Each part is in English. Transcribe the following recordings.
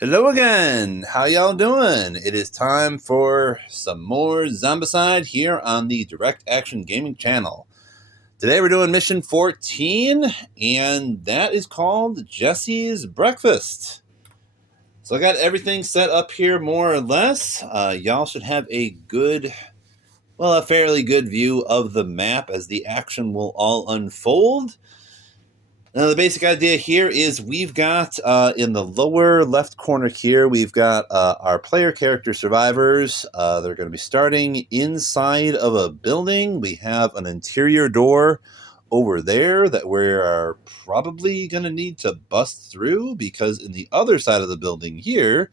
Hello again. How y'all doing? It is time for some more Zombicide here on the Direct Action Gaming channel. Today we're doing mission 14, and that is called Jesse's Breakfast. So I got everything set up here more or less. Y'all should have a fairly good view of the map as the action will all unfold. Now, the basic idea here is we've got in the lower left corner here, we've got our player character survivors. They're going to be starting inside of a building. We have an interior door over there that we are probably going to need to bust through, because in the other side of the building here,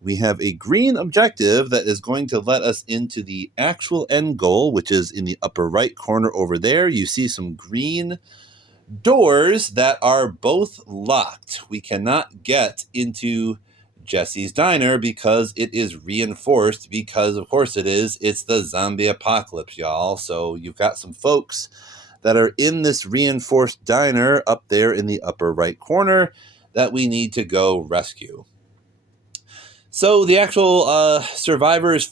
we have a green objective that is going to let us into the actual end goal, which is in the upper right corner over there. You see some green doors that are both locked. We cannot get into Jesse's Diner because it is reinforced, because of course it is. It's the zombie apocalypse, y'all. So you've got some folks that are in this reinforced diner up there in the upper right corner that we need to go rescue. So the actual survivors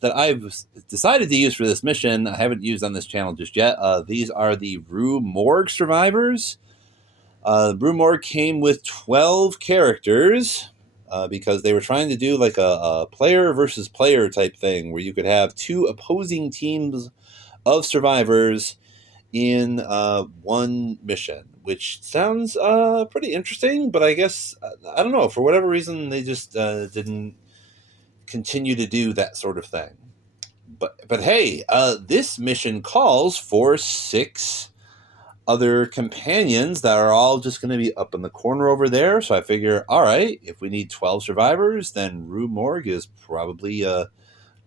that I've decided to use for this mission, I haven't used on this channel just yet. These are the Rue Morgue survivors. Rue Morgue came with 12 characters because they were trying to do like a player versus player type thing where you could have two opposing teams of survivors in one mission, which sounds pretty interesting, but I guess, I don't know, for whatever reason, they just didn't continue to do that sort of thing. But hey, this mission calls for 6 other companions that are all just going to be up in the corner over there, so I figure, all right, if we need 12 survivors, then Rue Morgue is probably a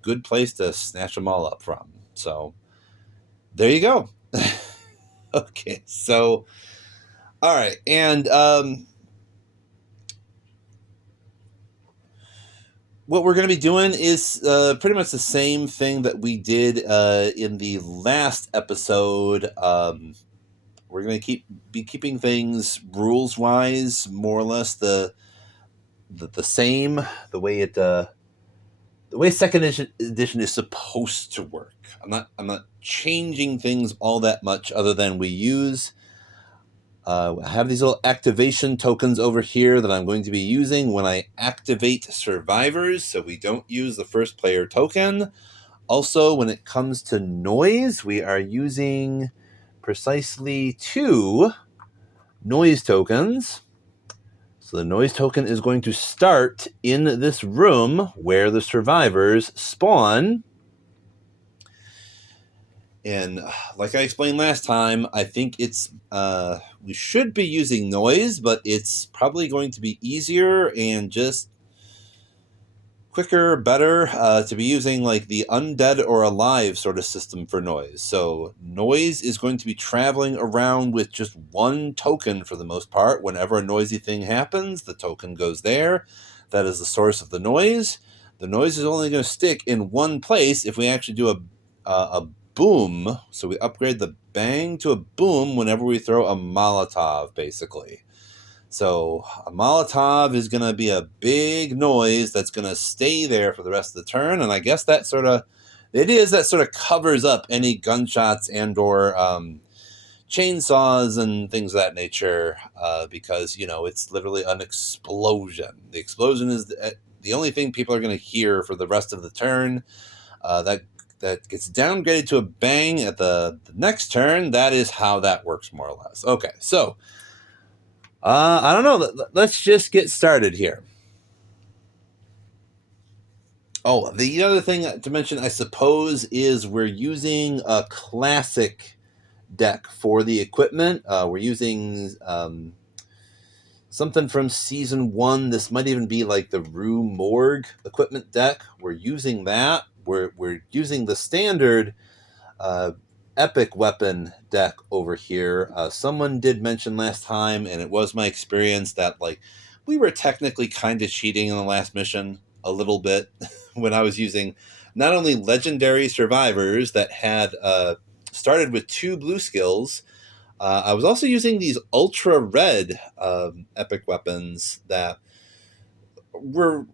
good place to snatch them all up from. So there you go. Okay, so, all right, and what we're going to be doing is pretty much the same thing that we did in the last episode. We're going to be keeping things rules-wise more or less the same, the way second edition is supposed to work. I'm not changing things all that much, other than we use. I have these little activation tokens over here that I'm going to be using when I activate survivors, so we don't use the first player token. Also, when it comes to noise, we are using precisely 2 noise tokens. So the noise token is going to start in this room where the survivors spawn. And like I explained last time, I think it's we should be using noise, but it's probably going to be easier and just quicker, better to be using like the undead or alive sort of system for noise. So noise is going to be traveling around with just 1 token for the most part. Whenever a noisy thing happens, the token goes there. That is the source of the noise. The noise is only going to stick in one place if we actually do a boom. So we upgrade the bang to a boom whenever we throw a Molotov, basically. So a Molotov is going to be a big noise that's going to stay there for the rest of the turn, and I guess the idea is that sort of covers up any gunshots and or chainsaws and things of that nature, because, it's literally an explosion. The explosion is the only thing people are going to hear for the rest of the turn. That gets downgraded to a bang at the next turn. That is how that works, more or less. Okay, so I don't know. Let's just get started here. Oh, the other thing to mention, I suppose, is we're using a classic deck for the equipment. We're using something from Season 1. This might even be like the Rue Morgue equipment deck. We're using that. We're using the standard epic weapon deck over here. Someone did mention last time, and it was my experience, that like we were technically kind of cheating in the last mission a little bit when I was using not only legendary survivors that had started with 2 blue skills. I was also using these ultra red epic weapons that we're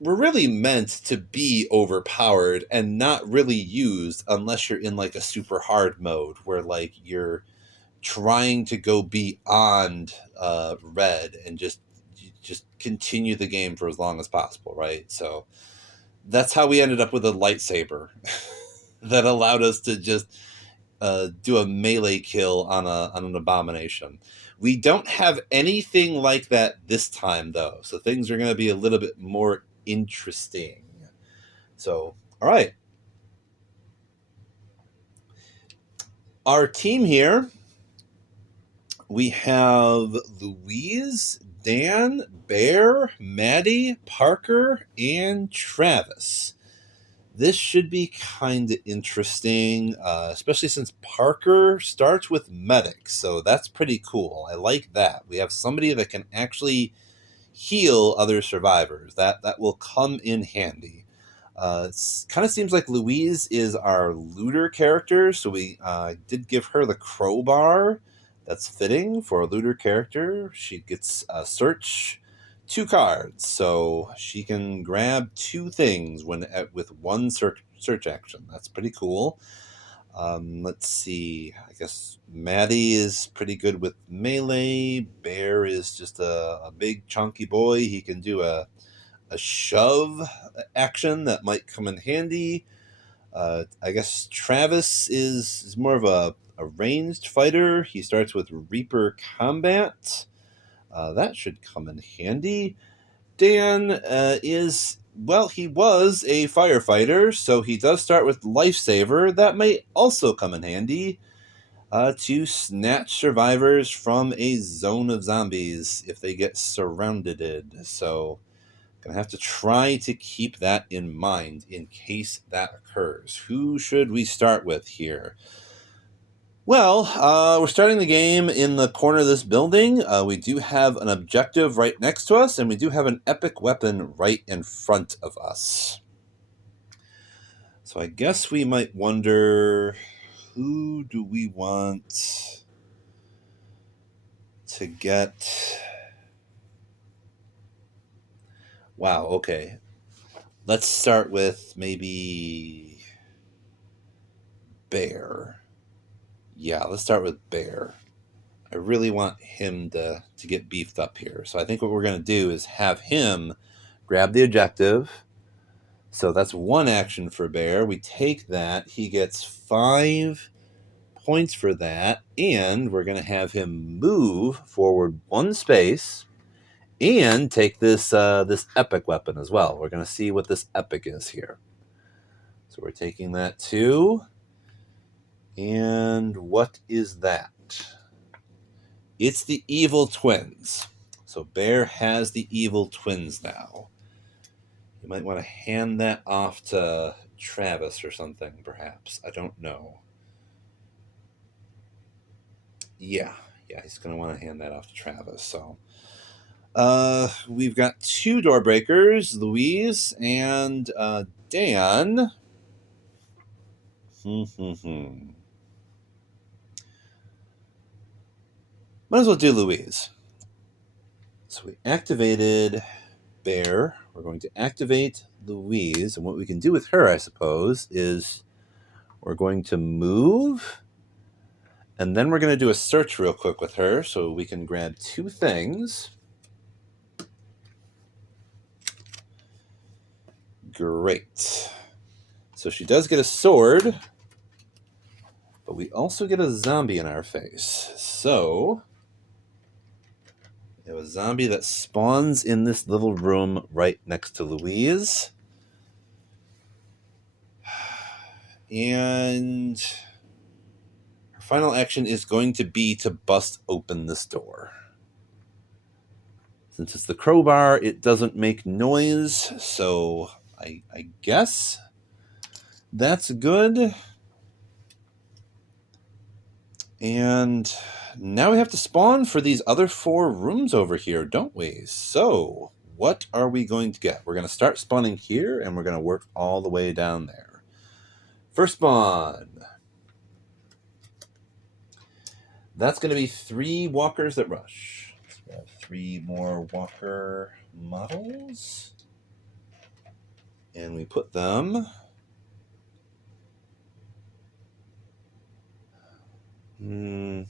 really meant to be overpowered and not really used unless you're in like a super hard mode where like you're trying to go beyond red and just continue the game for as long as possible, right? So that's how we ended up with a lightsaber that allowed us to just do a melee kill on an abomination. We don't have anything like that this time, though, so things are going to be a little bit more interesting. So, all right. Our team here, we have Louise, Dan, Bear, Maddie, Parker, and Travis. This should be kind of interesting, especially since Parker starts with medic, so that's pretty cool. I like that. We have somebody that can actually heal other survivors. That will come in handy. It kind of seems like Louise is our looter character, so we did give her the crowbar. That's fitting for a looter character. She gets a search 2 cards, so she can grab 2 things with one search action. That's pretty cool. Let's see. I guess Maddie is pretty good with melee. Bear is just a big chunky boy. He can do a shove action that might come in handy. I guess Travis is more of a ranged fighter. He starts with Reaper Combat. That should come in handy. Dan he was a firefighter, so he does start with Lifesaver. That may also come in handy to snatch survivors from a zone of zombies if they get surrounded. So, gonna have to try to keep that in mind in case that occurs. Who should we start with here? Well, we're starting the game in the corner of this building. We do have an objective right next to us, and we do have an epic weapon right in front of us. So I guess we might wonder, who do we want to get? Wow, okay. Let's start with maybe Bear. Yeah, let's start with Bear. I really want him to get beefed up here. So I think what we're going to do is have him grab the objective. So that's 1 action for Bear. We take that. He gets 5 points for that. And we're going to have him move forward 1 space and take this this epic weapon as well. We're going to see what this epic is here. So we're taking that too. And what is that? It's the Evil Twins. So Bear has the Evil Twins now. You might want to hand that off to Travis or something, perhaps. I don't know. Yeah, he's going to want to hand that off to Travis. So we've got 2 door breakers, Louise and Dan. Might as well do Louise. So we activated Bear. We're going to activate Louise. And what we can do with her, I suppose, is we're going to move. And then we're going to do a search real quick with her so we can grab 2 things. Great. So she does get a sword, but we also get a zombie in our face. So we have a zombie that spawns in this little room right next to Louise. And her final action is going to be to bust open this door. Since it's the crowbar, it doesn't make noise, so I guess that's good. And now we have to spawn for these other 4 rooms over here, don't we? So what are we going to get? We're going to start spawning here, and we're going to work all the way down there. First spawn. That's going to be 3 walkers that rush. Let's grab 3 more Walker models. And we put them... we'll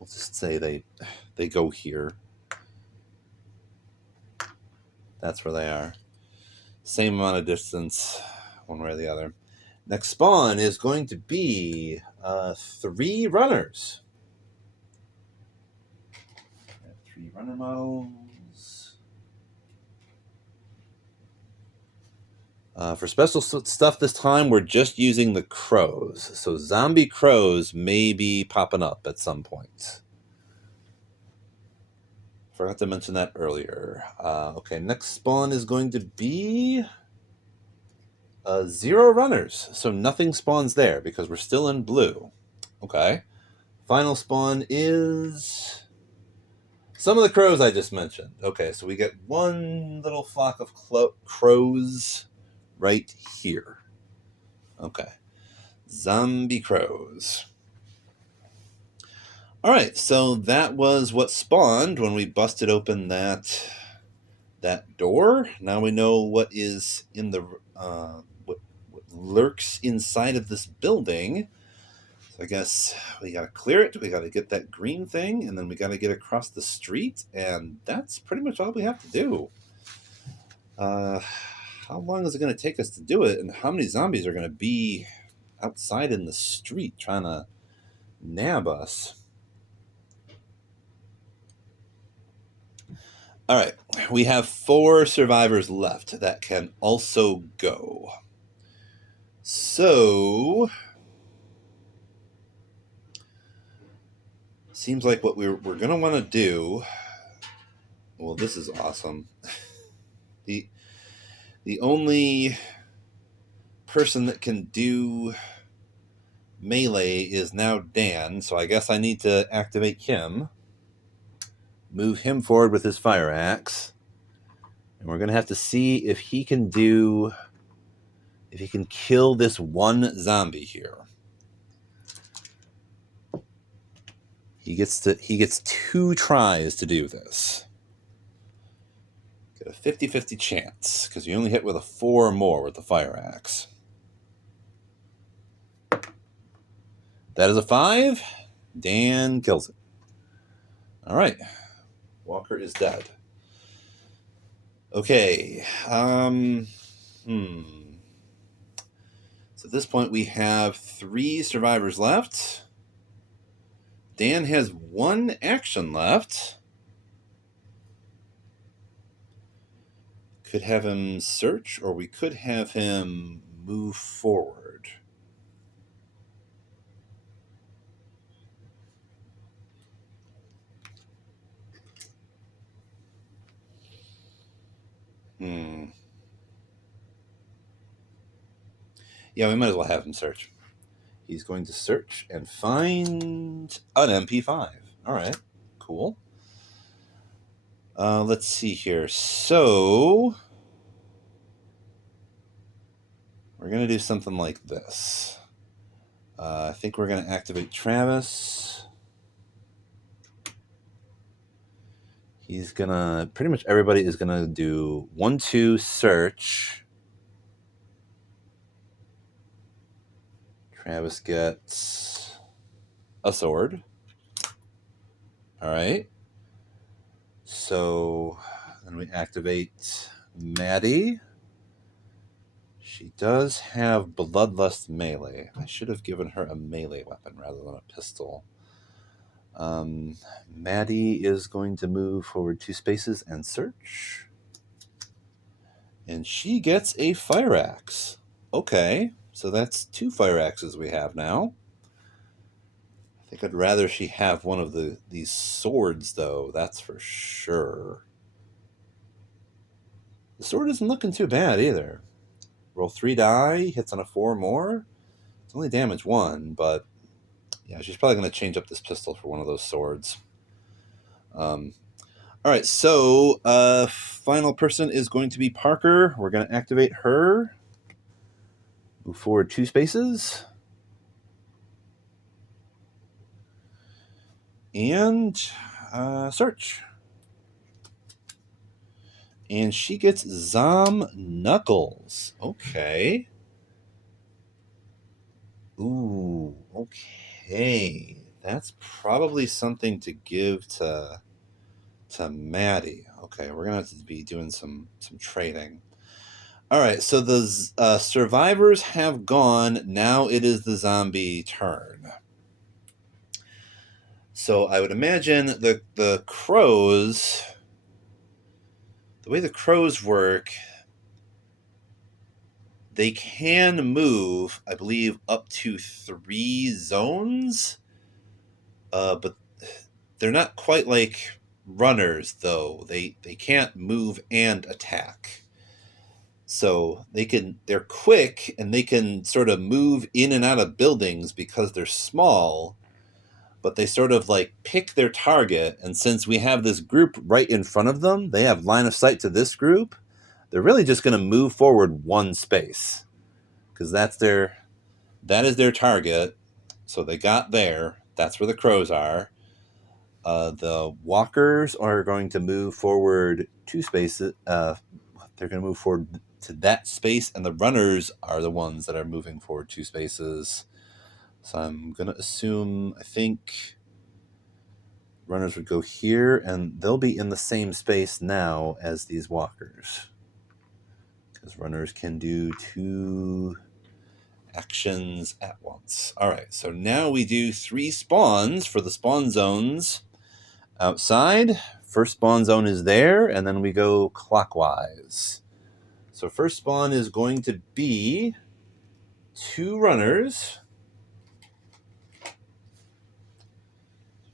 just say they go here. That's where they are. Same amount of distance, one way or the other. Next spawn is going to be 3 runners. 3 runner models. For special stuff this time, we're just using the crows. So zombie crows may be popping up at some point. Forgot to mention that earlier. Okay, next spawn is going to be 0 runners. So nothing spawns there because we're still in blue. Okay. Final spawn is some of the crows I just mentioned. Okay, so we get one little flock of crows right here. Okay. Zombie crows. All right, so that was what spawned when we busted open that door. Now we know what is in the what lurks inside of this building. So I guess we got to clear it. We got to get that green thing, and then we got to get across the street, and that's pretty much all we have to do. How long is it going to take us to do it, and how many zombies are going to be outside in the street trying to nab us? All right, we have 4 survivors left that can also go. So, seems like what we're going to want to do... Well, this is awesome. The only person that can do melee is now Dan, so I guess I need to activate him. Move him forward with his fire axe. And we're going to have to see if he can kill this one zombie here. He gets 2 tries to do this. Get a 50-50 chance, because you only hit with a 4 or more with the fire axe. That is a 5. Dan kills it. All right. Walker is dead. Okay. So at this point, we have 3 survivors left. Dan has 1 action left. Could have him search, or we could have him move forward. Yeah, we might as well have him search. He's going to search and find an MP5. All right, cool. Let's see here. So we're going to do something like this. I think we're going to activate Travis. He's going to... Pretty much everybody is going to do 1-2 search. Travis gets a sword. All right. So then we activate Maddie. She does have Bloodlust melee. I should have given her a melee weapon rather than a pistol. Maddie is going to move forward 2 spaces and search. And she gets a fire axe. Okay, so that's 2 fire axes we have now. I think I'd rather she have one of these swords, though. That's for sure. The sword isn't looking too bad either. Roll 3 die, hits on a 4 or more. It's only damage 1, but yeah, she's probably going to change up this pistol for one of those swords. All right, so final person is going to be Parker. We're going to activate her. Move forward 2 spaces. And search. And she gets Knuckles. Okay. Ooh, okay. That's probably something to give to Maddie. Okay, we're gonna have to be doing some trading. All right, so the survivors have gone. Now it is the zombie turn. So I would imagine the crows. The way the crows work, they can move, I believe, up to 3 zones. But they're not quite like runners, though. They can't move and attack. So they're quick and they can sort of move in and out of buildings because they're small, but they sort of like pick their target. And since we have this group right in front of them, they have line of sight to this group. They're really just going to move forward 1 space because that is their target. So they got there. That's where the crows are. The walkers are going to move forward 2 spaces. They're going to move forward to that space, and the runners are the ones that are moving forward 2 spaces. So I'm going to assume, I think runners would go here, and they'll be in the same space now as these walkers. Because runners can do 2 actions at once. All right, so now we do 3 spawns for the spawn zones outside. First spawn zone is there, and then we go clockwise. So first spawn is going to be 2 runners.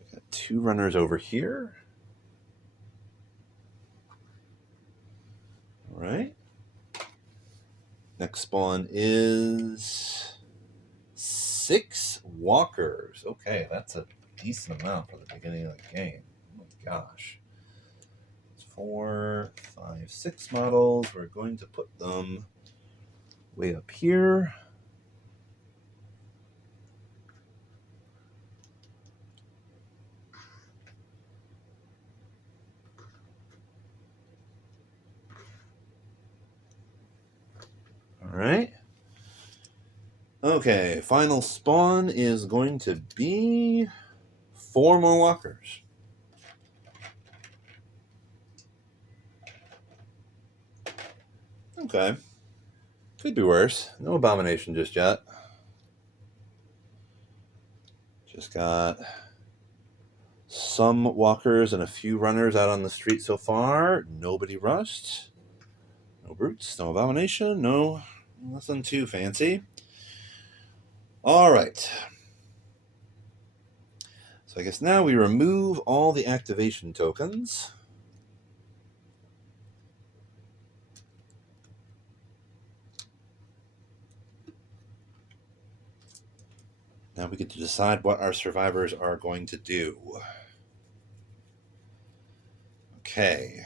We got 2 runners over here. All right. Next spawn is 6 walkers. Okay, that's a decent amount for the beginning of the game. Oh my gosh. 4, 5, 6 models. We're going to put them way up here. All right. Okay, final spawn is going to be 4 more walkers. Okay. Could be worse. No abomination just yet. Just got some walkers and a few runners out on the street so far. Nobody rushed. No brutes, no abomination, no nothing too fancy. All right. So I guess now we remove all the activation tokens. Now we get to decide what our survivors are going to do. Okay.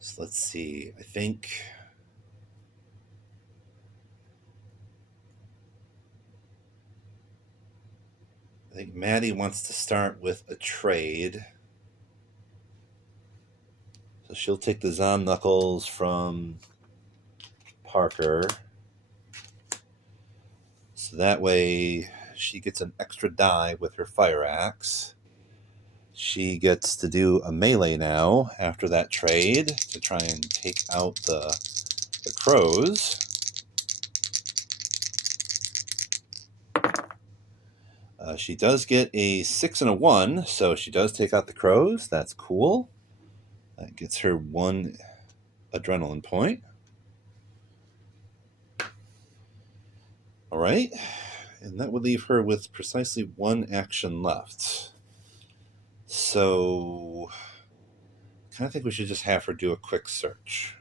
So let's see. I think Maddie wants to start with a trade. So she'll take the Zom Knuckles from Parker. So that way she gets an extra die with her fire axe. She gets to do a melee now after that trade to try and take out the crows. She does get a 6 and a 1, so she does take out the crows. That's cool. That gets her 1 adrenaline point. All right. And that would leave her with precisely 1 action left. So I kind of think we should just have her do a quick search.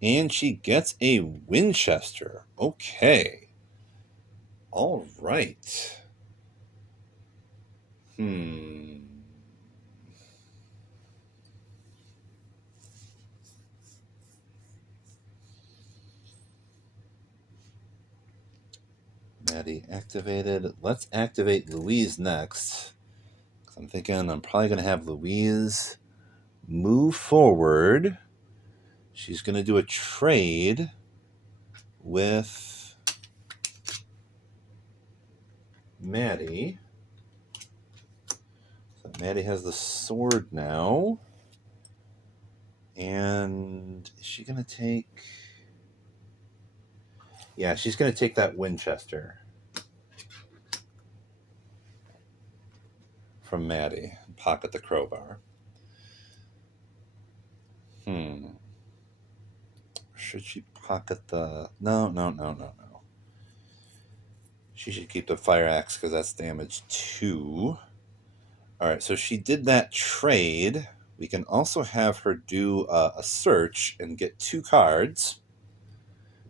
And she gets a Winchester. Okay. All right. Maddie activated. Let's activate Louise next. I'm thinking I'm probably going to have Louise move forward. She's going to do a trade with Maddie. So Maddie has the sword now. And is she going to take... Yeah, she's going to take that Winchester from Maddie and pocket the crowbar. Should she pocket the... No. She should keep the fire axe because that's damage 2. All right, so she did that trade. We can also have her do a search and get 2 cards.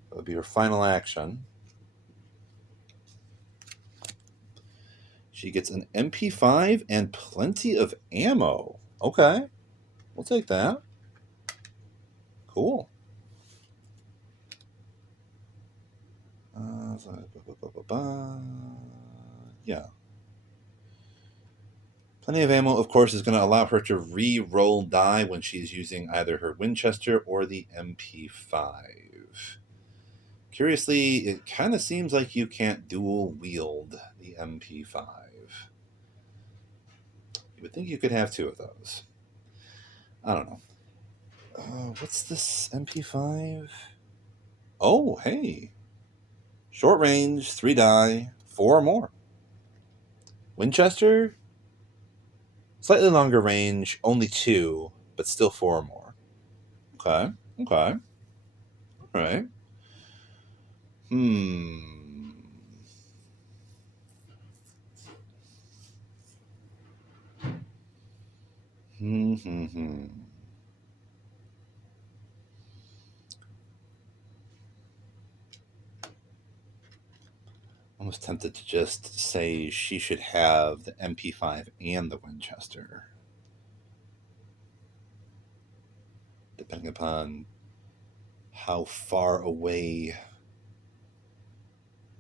That would be her final action. She gets an MP5 and plenty of ammo. Okay, we'll take that. Cool. Yeah. Plenty of ammo, of course, is going to allow her to re-roll die when she's using either her Winchester or the MP5. Curiously, it kind of seems like you can't dual wield the MP5. You would think you could have 2 of those. I don't know. What's this MP5? Oh, hey. Short range, 3 die, 4 or more. Winchester, slightly longer range, only 2, but still 4 or more. Okay. All right. Almost tempted to just say she should have the MP5 and the Winchester, depending upon how far away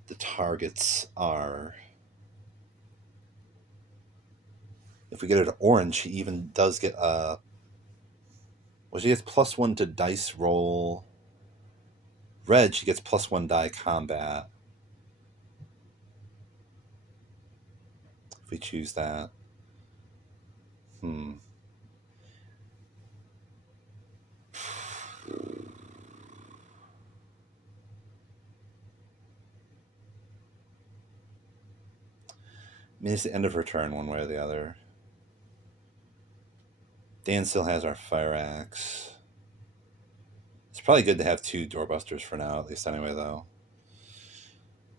the targets are. If we get her to orange, she even does get she gets +1 to dice roll. Red, she gets +1 die combat. If we choose that. I mean, it's the end of her turn one way or the other. Dan still has our fire axe. It's probably good to have 2 doorbusters for now, at least anyway, though.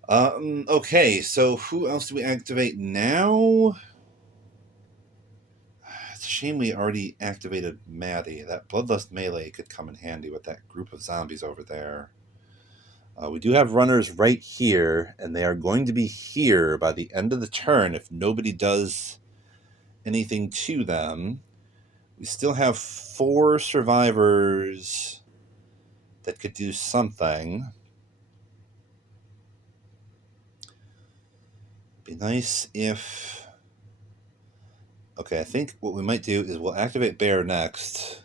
Okay, so who else do we activate now? It's a shame we already activated Maddie. That Bloodlust melee could come in handy with that group of zombies over there. We do have runners right here, and they are going to be here by the end of the turn if nobody does anything to them. We still have 4 survivors that could do something. Be nice if... Okay, I think what we might do is we'll activate Bear next.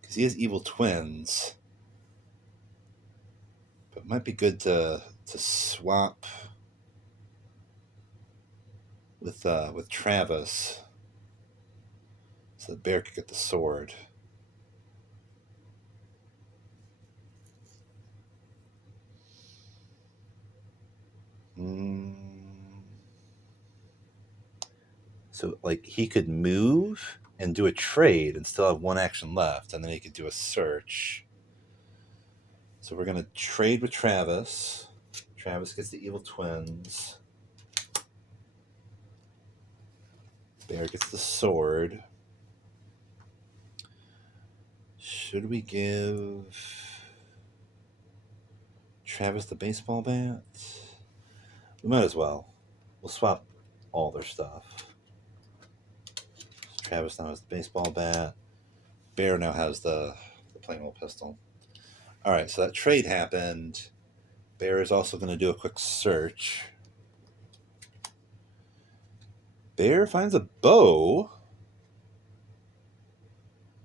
Because he has evil twins. But it might be good to swap with Travis so that Bear could get the sword. So, like, he could move and do a trade and still have 1 action left, and then he could do a search. So we're going to trade with Travis. Travis gets the evil twins. Bear gets the sword. Should we give Travis the baseball bat? We might as well. We'll swap all their stuff. Travis now has the baseball bat. Bear now has the plain old pistol. All right, so that trade happened. Bear is also going to do a quick search. Bear finds a bow,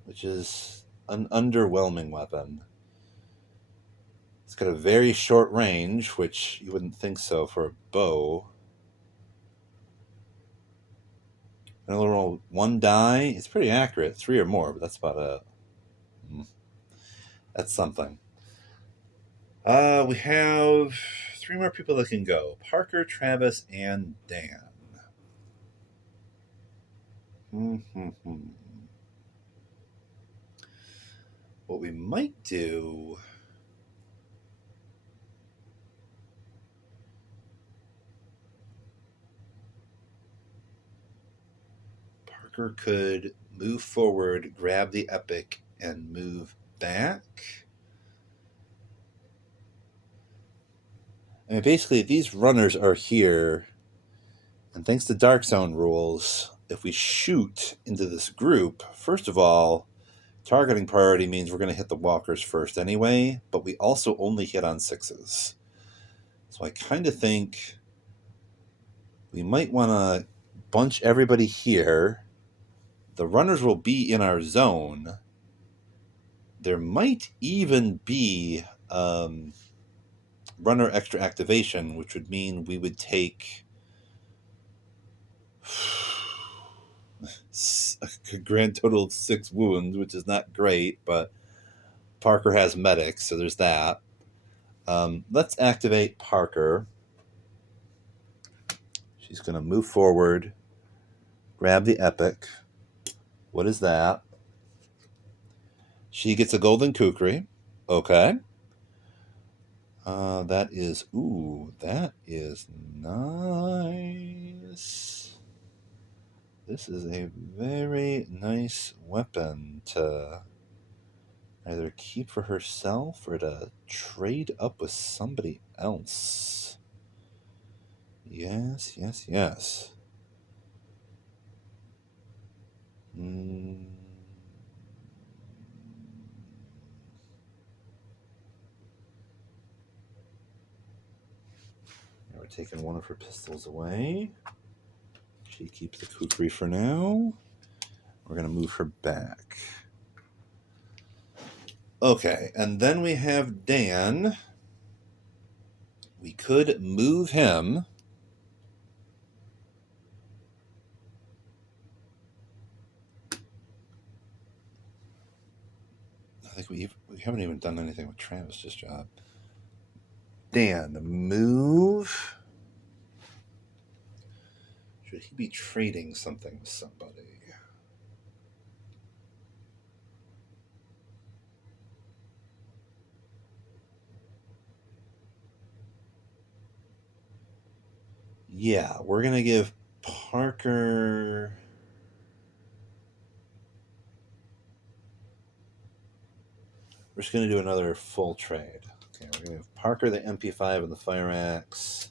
which is an underwhelming weapon. It's got a very short range, which you wouldn't think so for a bow. Another roll, 1 die. It's pretty accurate, 3 or more, but that's about it. That's something. We have 3 more people that can go. Parker, Travis, and Dan. What we might do... Parker could move forward, grab the epic, and move back. I mean, basically, these runners are here, and thanks to Dark Zone rules, if we shoot into this group, first of all, targeting priority means we're going to hit the walkers first anyway, but we also only hit on 6s. So I kind of think we might want to bunch everybody here. The runners will be in our zone. There might even be runner extra activation, which would mean we would take a grand total of 6 wounds, which is not great, but Parker has medics, so there's that. Let's activate Parker. She's going to move forward, grab the epic. What is that? She gets a golden kukri. Okay. That is nice. This is a very nice weapon to either keep for herself or to trade up with somebody else. Yes. We're taking one of her pistols away. She keeps the kukri for now. We're going to move her back. Okay, and then we have Dan. We could move him. I think we haven't even done anything with Travis's job. Dan, move. Should he be trading something with somebody? Yeah, we're going to give Parker... We're just going to do another full trade. Okay, we're going to give Parker the MP5 and the fire axe.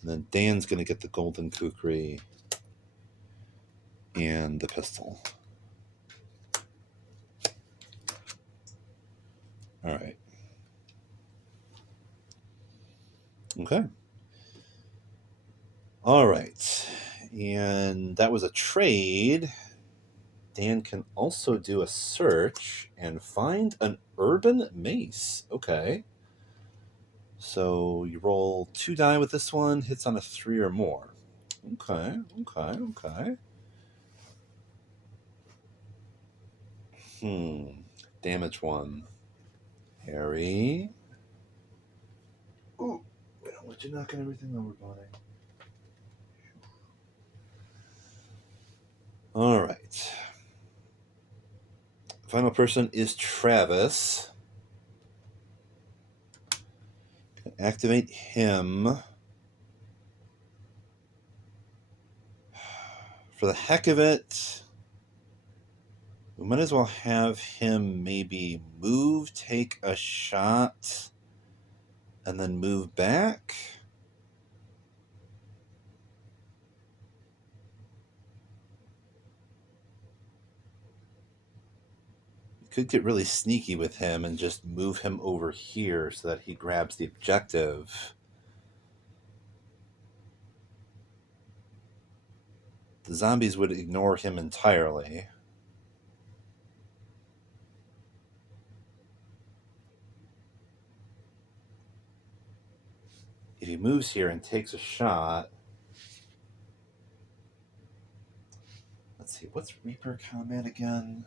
And then Dan's going to get the golden kukri and the pistol. All right. Okay. All right. And that was a trade. Dan can also do a search and find an urban mace. Okay. So you roll 2 die with this one, hits on a 3 or more. Okay. Damage 1. Harry. Ooh, we don't let you knock on everything over, buddy. All right. Final person is Travis. Activate him. For the heck of it, we might as well have him maybe move, take a shot, and then move back. could get really sneaky with him and just move him over here so that he grabs the objective. The zombies would ignore him entirely. If he moves here and takes a shot... Let's see, what's Reaper combat again?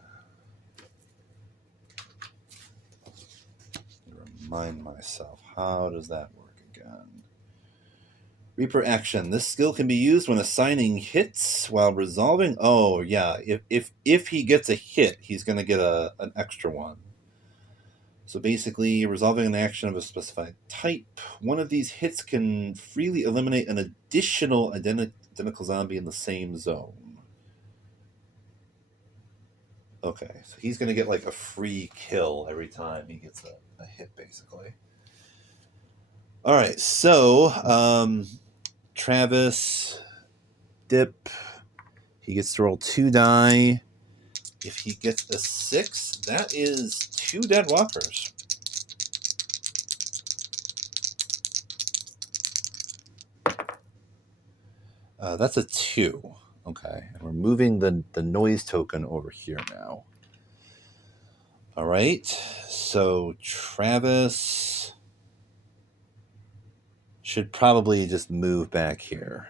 Remind myself, how does that work again? Reaper action. This skill can be used when assigning hits while resolving. Oh yeah, if he gets a hit, he's going to get an extra one. So basically, resolving an action of a specified type, one of these hits can freely eliminate an additional identical zombie in the same zone. Okay, so he's going to get like a free kill every time he gets a hit, basically. All right, so Travis, dip. He gets to roll 2 die. If he gets a 6, that is 2 dead walkers. That's a 2. Okay, and we're moving the noise token over here now. All right, so Travis should probably just move back here.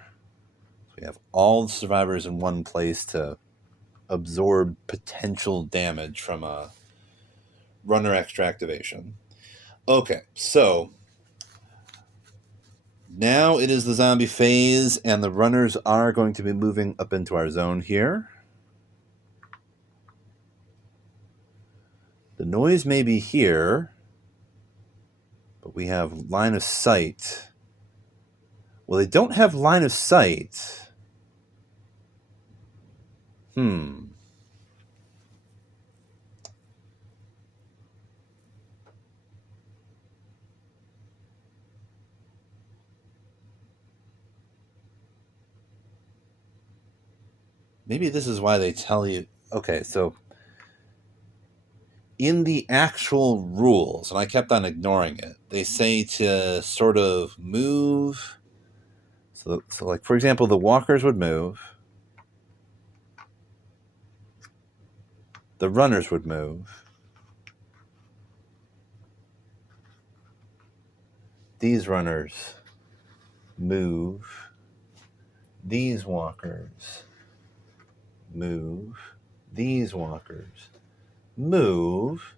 We have all the survivors in one place to absorb potential damage from a runner extra activation. Okay, so now it is the zombie phase, and the runners are going to be moving up into our zone here. The noise may be here, but we have line of sight. Well, they don't have line of sight. Maybe this is why they tell you... Okay, so in the actual rules, and I kept on ignoring it, they say to sort of move. So like, for example, the walkers would move. The runners would move. These runners move. These walkers move. These walkers move.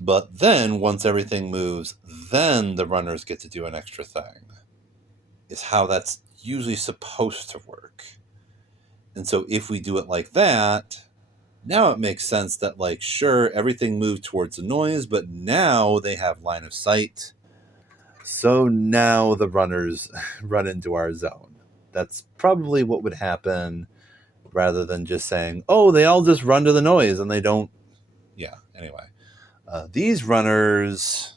But then, once everything moves, then the runners get to do an extra thing. Is how that's usually supposed to work. And so if we do it like that, now it makes sense that, like, sure, everything moved towards the noise, but now they have line of sight. So now the runners run into our zone. That's probably what would happen, rather than just saying, oh, they all just run to the noise and they don't. Yeah, anyway. These runners,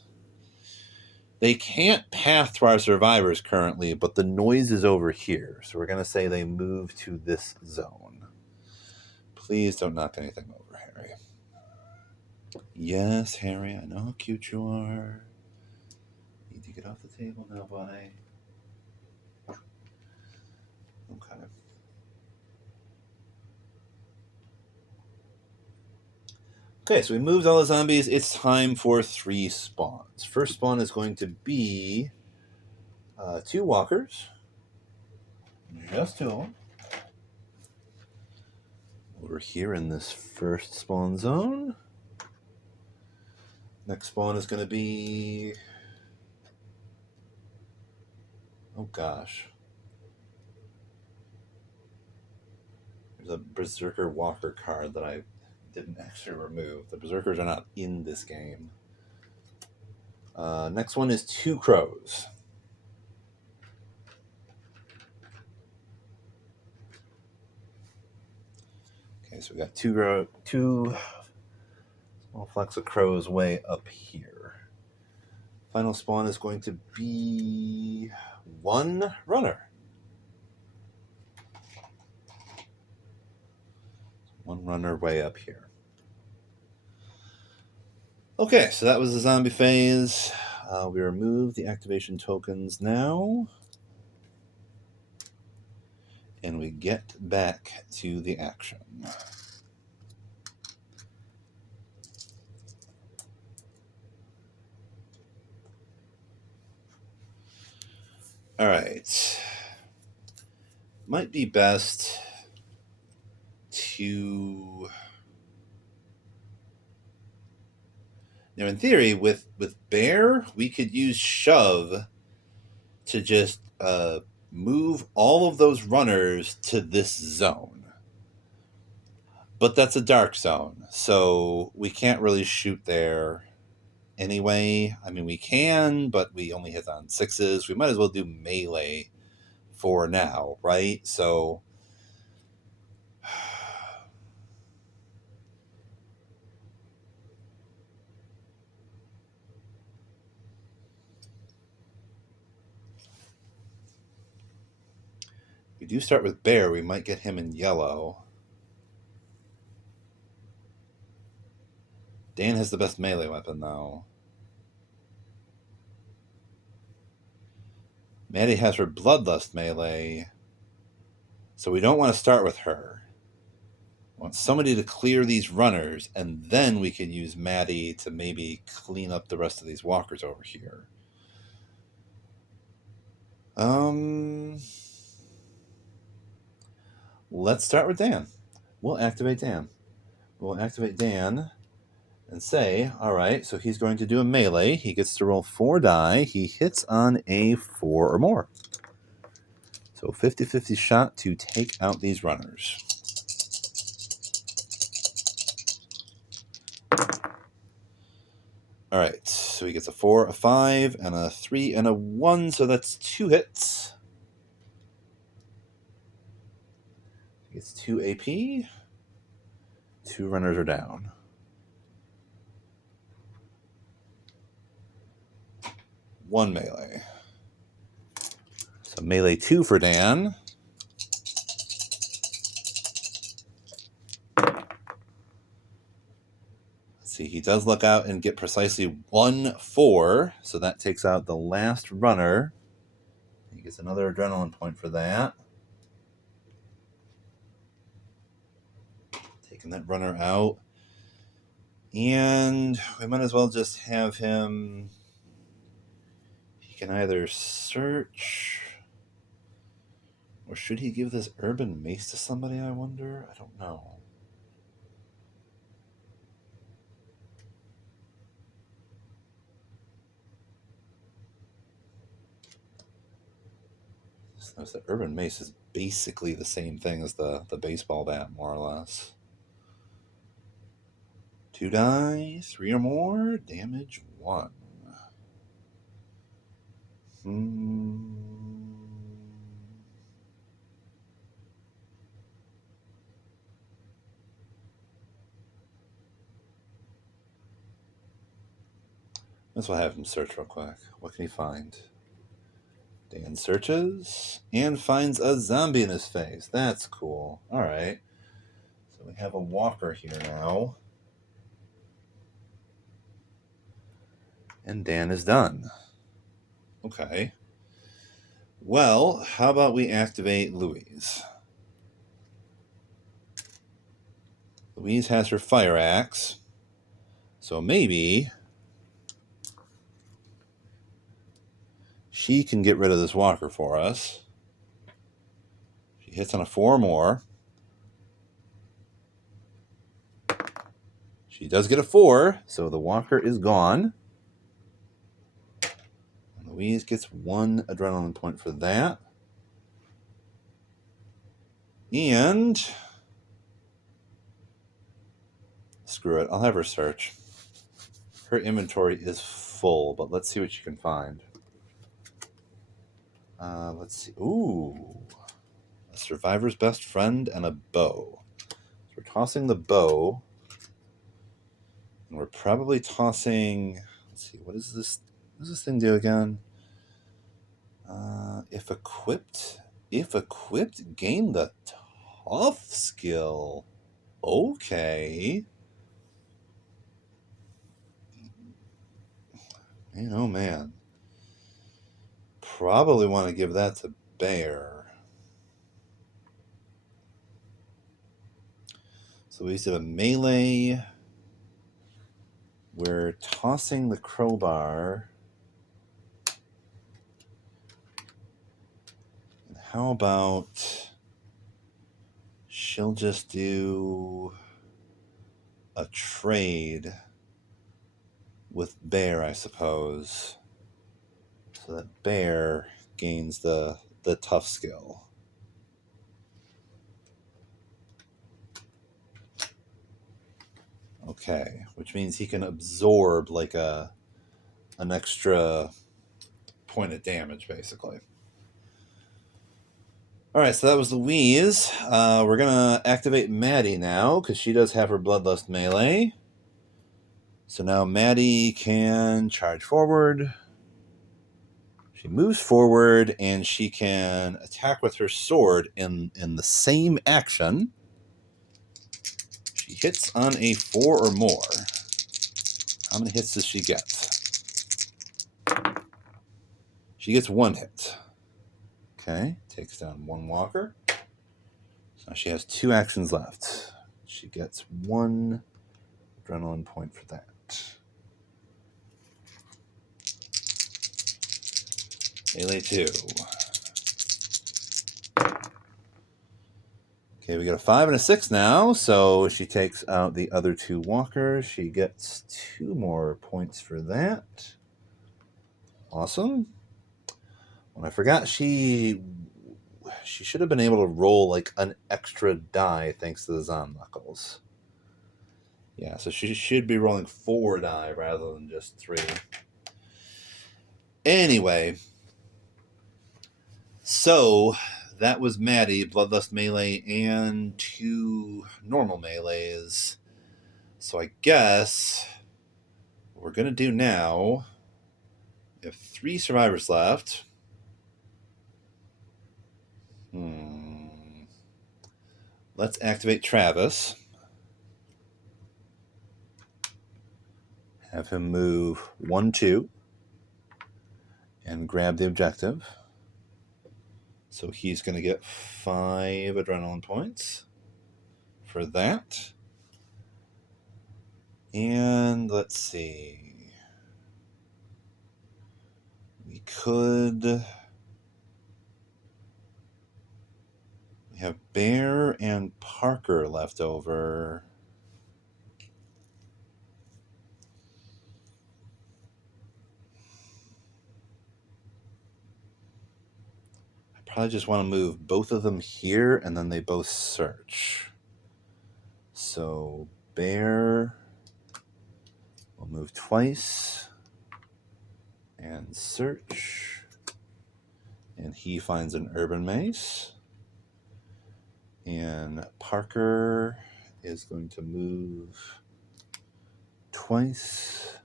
they can't path to our survivors currently, but the noise is over here. So we're going to say they move to this zone. Please don't knock anything over, Harry. Yes, Harry, I know how cute you are. Need to get off the table now, buddy. Okay. Okay, so we moved all the zombies. It's time for 3 spawns. First spawn is going to be 2 walkers. Just 2 of them. Over here in this first spawn zone. Next spawn is going to be... Oh gosh. There's a Berserker Walker card that I didn't actually remove. The Berserkers are not in this game. Next one is 2 crows. Okay, so we got 2 small flocks of crows way up here. Final spawn is going to be 1 runner. 1 runner way up here. Okay, so that was the zombie phase. We remove the activation tokens now. And we get back to the action. All right. Might be best to... Now, in theory, with Bear, we could use Shove to just move all of those runners to this zone. But that's a dark zone, so we can't really shoot there anyway. I mean, we can, but we only hit on 6s. We might as well do melee for now, right? So... we do start with Bear. We might get him in yellow. Dan has the best melee weapon, though. Maddie has her Bloodlust melee, so we don't want to start with her. We want somebody to clear these runners, and then we can use Maddie to maybe clean up the rest of these walkers over here. Let's start with Dan. We'll activate Dan. We'll activate Dan and say, all right, so he's going to do a melee. He gets to roll 4 die. He hits on a 4 or more. So 50-50 shot to take out these runners. All right, so he gets a 4, a 5, and a 3, and a 1, so that's 2 hits. He gets 2 AP. 2 runners are down. One melee. So melee 2 for Dan. Let's see, he does look out and get precisely 1-4, so that takes out the last runner. He gets another adrenaline point for that. Taking that runner out. And we might as well just have him... He can either search... Or should he give this urban mace to somebody, I wonder? I don't know. Notice the urban mace is basically the same thing as the baseball bat, more or less. 2 die, 3 or more, damage 1. Let's have him search real quick. What can he find? Dan searches and finds a zombie in his face. That's cool. All right. So we have a walker here now. And Dan is done. Okay. Well, how about we activate Louise? Louise has her fire axe. So maybe she can get rid of this walker for us. She hits on a 4 or more. She does get a 4, so the walker is gone. And Louise gets 1 adrenaline point for that. And... screw it, I'll have her search. Her inventory is full, but let's see what she can find. Let's see. Ooh. A survivor's best friend and a bow. So we're tossing the bow. And we're probably tossing... let's see, what is this? What does this thing do again? If equipped, gain the tough skill. Okay. Man, oh man. Probably want to give that to Bear. So we used to have a melee. We're tossing the crowbar. And how about she'll just do a trade with Bear, I suppose. So that Bear gains the tough skill. Okay, which means he can absorb like an extra point of damage, basically. All right, so that was Louise. We're going to activate Maddie now because she does have her Bloodlust melee. So now Maddie can charge forward. She moves forward and she can attack with her sword in the same action. She hits on a 4 or more. How many hits does she get? She gets 1 hit. Okay, takes down 1 walker. So she has 2 actions left. She gets 1 adrenaline point for that. Melee 2. Okay, we got a 5 and a 6 now, so she takes out the other 2 walkers. She gets 2 more points for that. Awesome. When I forgot, she should have been able to roll like an extra die thanks to the Zom Knuckles. Yeah, so she should be rolling 4 die rather than just 3. Anyway, so that was Maddie, Bloodlust melee, and 2 normal melees. So I guess what we're going to do now, we have 3 survivors left. Let's activate Travis. Have him move 1, 2. And grab the objective. So he's going to get 5 adrenaline points for that. And let's see. We have Bear and Parker left over. I probably just want to move both of them here and then they both search. So Bear will move twice and search. And he finds an urban mace. And Parker is going to move twice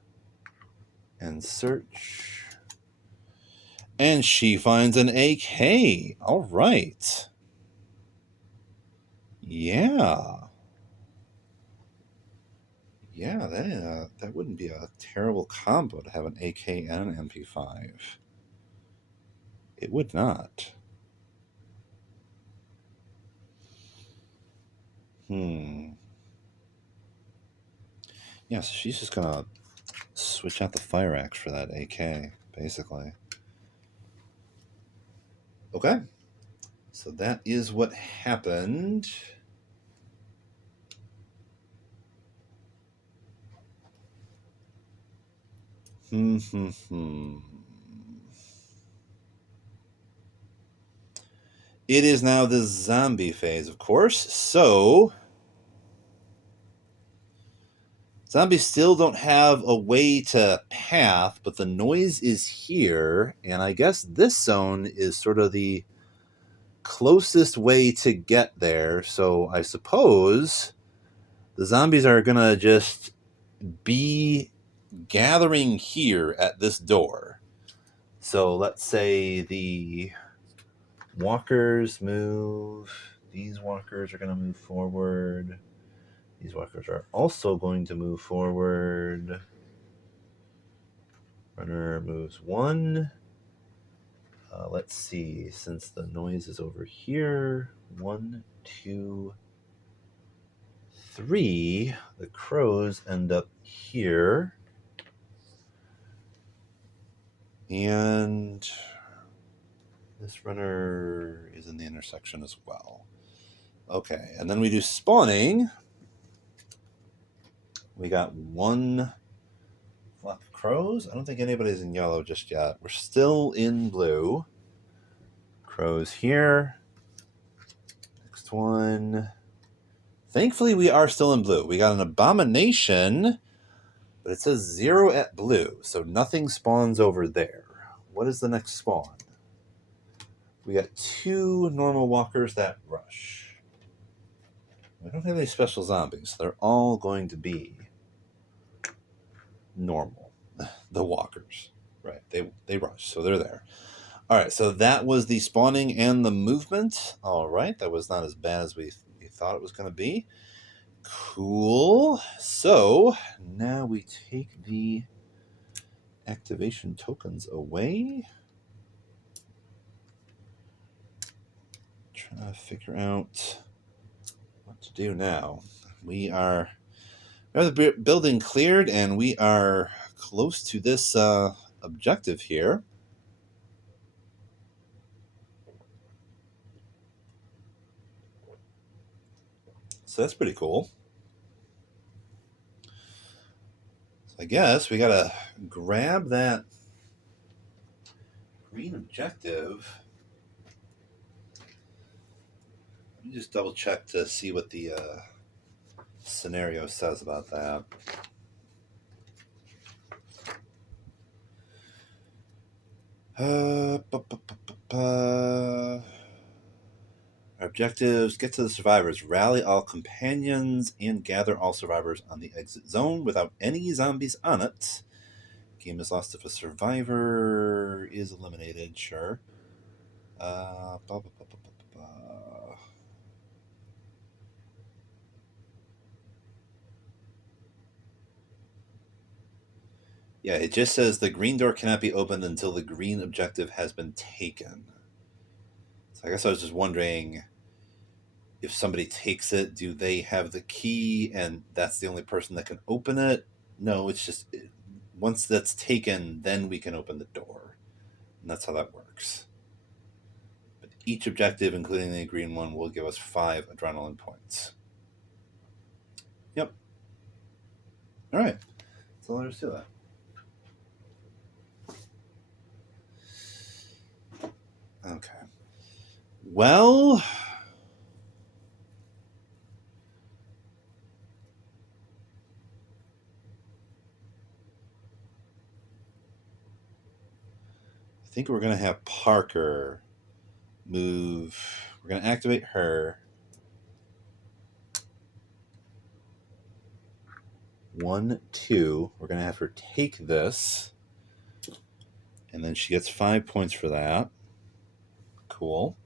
and search. And she finds an AK. All right. Yeah. Yeah, that wouldn't be a terrible combo to have an AK and an MP5. It would not. Yeah, so she's just going to switch out the fire axe for that AK, basically. Okay. So that is what happened. It is now the zombie phase, of course. So zombies still don't have a way to path, but the noise is here, and I guess this zone is sort of the closest way to get there. So I suppose the zombies are going to just be gathering here at this door. So let's say the walkers move. These walkers are going to move forward. These walkers are also going to move forward. Runner moves 1. Let's see, since the noise is over here, 1, 2, 3. The crows end up here. And this runner is in the intersection as well. Okay, and then we do spawning. We got 1 flock of crows. I don't think anybody's in yellow just yet. We're still in blue. Crows here. Next one. Thankfully, we are still in blue. We got an abomination, but it says 0 at blue, so nothing spawns over there. What is the next spawn? We got 2 normal walkers that rush. We don't have any special zombies. They're all going to be normal. The walkers. Right. They rush, so they're there. All right, so that was the spawning and the movement. All right, that was not as bad as we thought it was going to be. Cool. So now we take the activation tokens away. Trying to figure out what to do now. We have the building cleared, and we are close to this objective here. So that's pretty cool. So I guess we gotta grab that green objective. Let me just double check to see what the scenario says about that. Objectives: get to the survivors, rally all companions, and gather all survivors on the exit zone without any zombies on it. Game is lost if a survivor is eliminated. Sure. Yeah, it just says the green door cannot be opened until the green objective has been taken. So I guess I was just wondering, if somebody takes it, do they have the key and that's the only person that can open it? No, it's just once that's taken, then we can open the door. And that's how that works. But each objective, including the green one, will give us 5 adrenaline points. Yep. All right. That's all there is to that. Okay. Well, I think we're going to have Parker move. We're going to activate her. 1, 2. We're going to have her take this. And then she gets 5 points for that. Cool.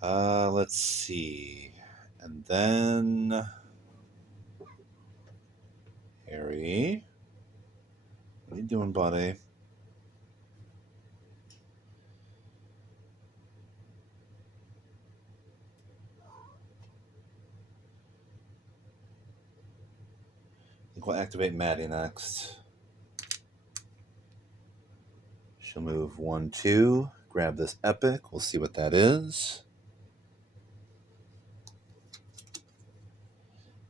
Let's see. And then Harry. What are you doing, buddy? I think we'll activate Maddie next. She'll move 1, 2. Grab this epic. We'll see what that is.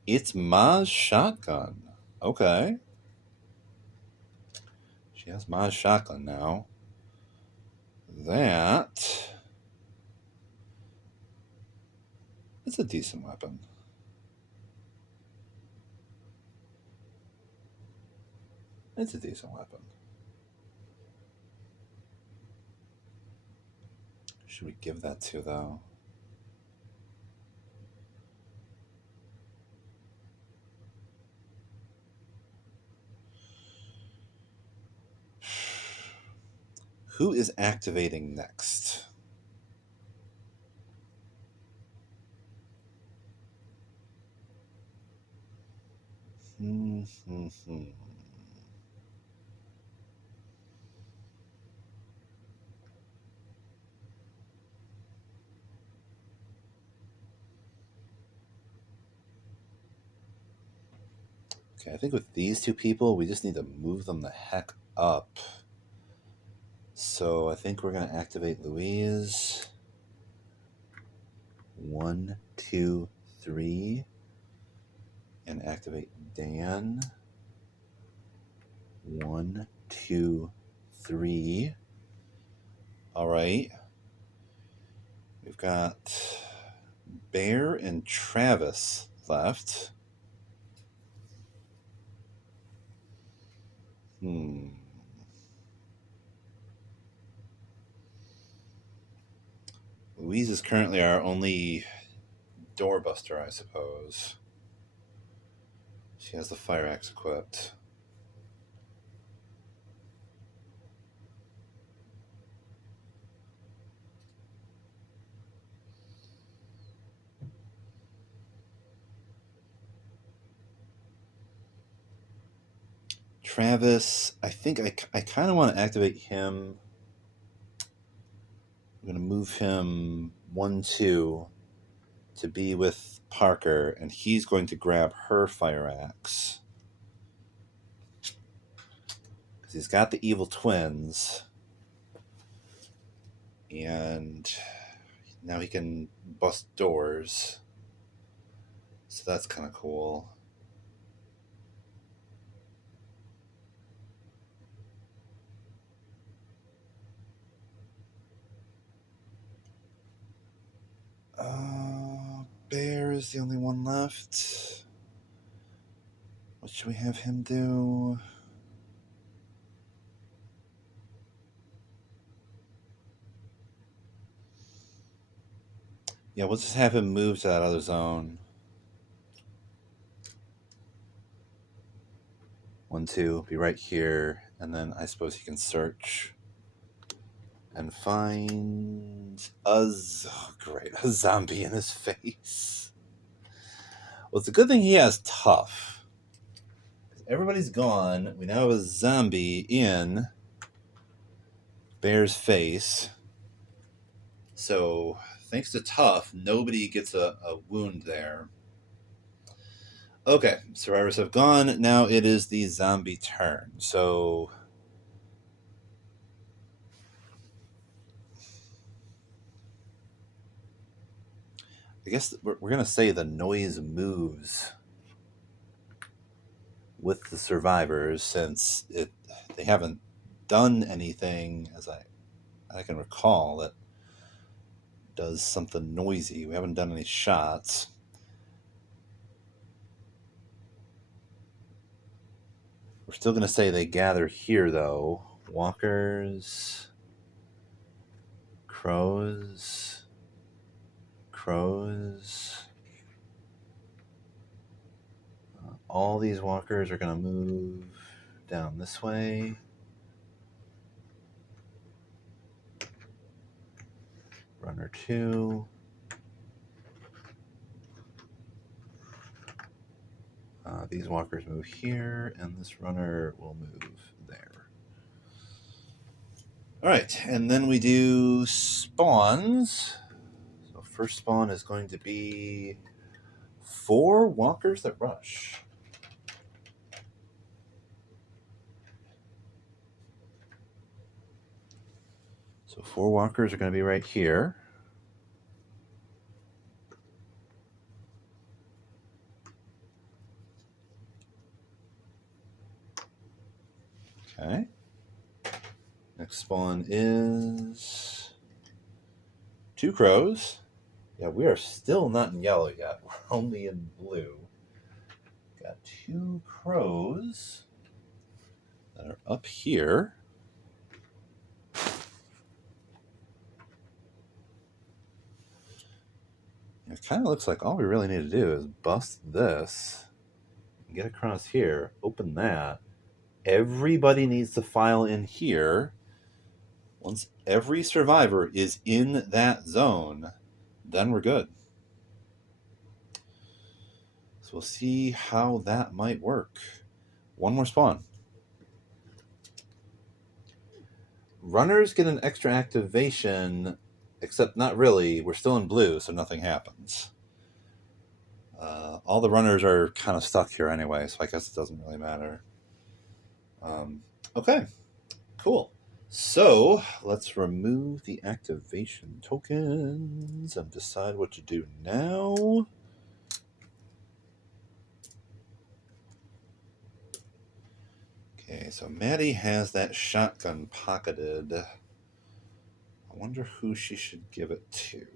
It's Ma's shotgun. Okay. She has Ma's shotgun now. That is a decent weapon. It's a decent weapon. Should we give that to, though? Who is activating next? Okay, I think with these two people, we just need to move them the heck up. So I think we're going to activate Louise. 1, 2, 3. And activate Dan. 1, 2, 3. All right. We've got Bear and Travis left. Louise is currently our only doorbuster, I suppose. She has the fire axe equipped. Travis, I think I kind of want to activate him. I'm going to move him 1, 2 to be with Parker, and he's going to grab her fire axe. Because he's got the evil twins. And now he can bust doors. So that's kind of cool. Bear is the only one left. What should we have him do? Yeah, we'll just have him move to that other zone. 1, 2, be right here, and then I suppose he can search and find a zombie in his face. Well, it's a good thing he has tough. Everybody's gone. We now have a zombie in Bear's face. So, thanks to tough, nobody gets a wound there. Okay, survivors have gone. Now it is the zombie turn. So, I guess we're going to say the noise moves with the survivors, since they haven't done anything, as I can recall, that does something noisy. We haven't done any shots. We're still going to say they gather here, though. Walkers, crows. All these walkers are going to move down this way. Runner 2. These walkers move here, and this runner will move there. All right, and then we do spawns. So first spawn is going to be 4 walkers that rush. So 4 walkers are going to be right here. Okay. Next spawn is 2 crows. Yeah, we are still not in yellow yet. We're only in blue. Got 2 crows that are up here. It kind of looks like all we really need to do is bust this, get across here, open that. Everybody needs to file in here. Once every survivor is in that zone, then we're good. So we'll see how that might work. 1 more spawn. Runners get an extra activation, except not really. We're still in blue, so nothing happens. All the runners are kind of stuck here anyway, so I guess it doesn't really matter. Okay, cool. So let's remove the activation tokens and decide what to do now. Okay, so Maddie has that shotgun pocketed. I wonder who she should give it to.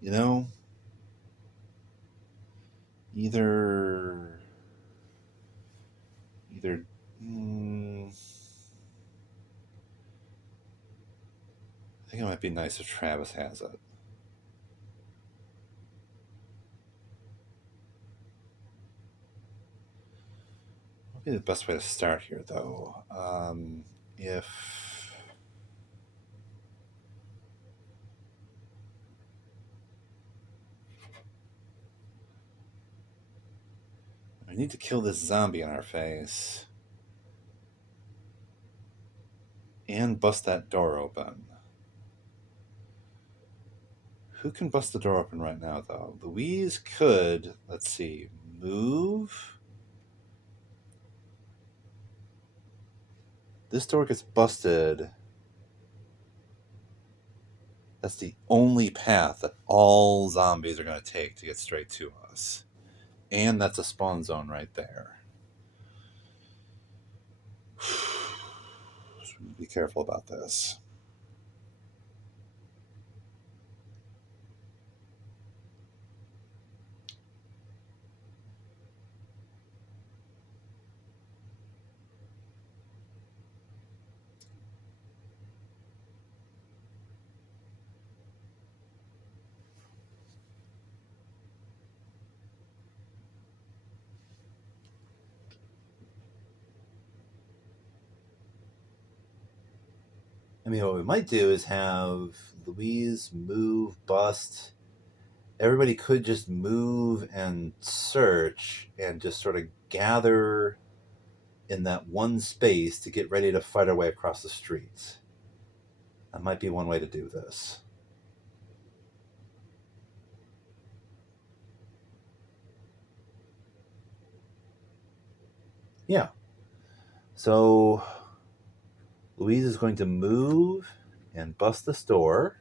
You know, either I think it might be nice if Travis has it. What would be the best way to start here, though? If I need to kill this zombie in our face and bust that door open. Who can bust the door open right now, though? Louise could, let's see, move. This door gets busted. That's the only path that all zombies are going to take to get straight to us. And that's a spawn zone right there. So be careful about this. I mean, what we might do is have Louise move, bust. Everybody could just move and search and just sort of gather in that one space to get ready to fight our way across the streets. That might be one way to do this. Yeah. So Louise is going to move and bust this door.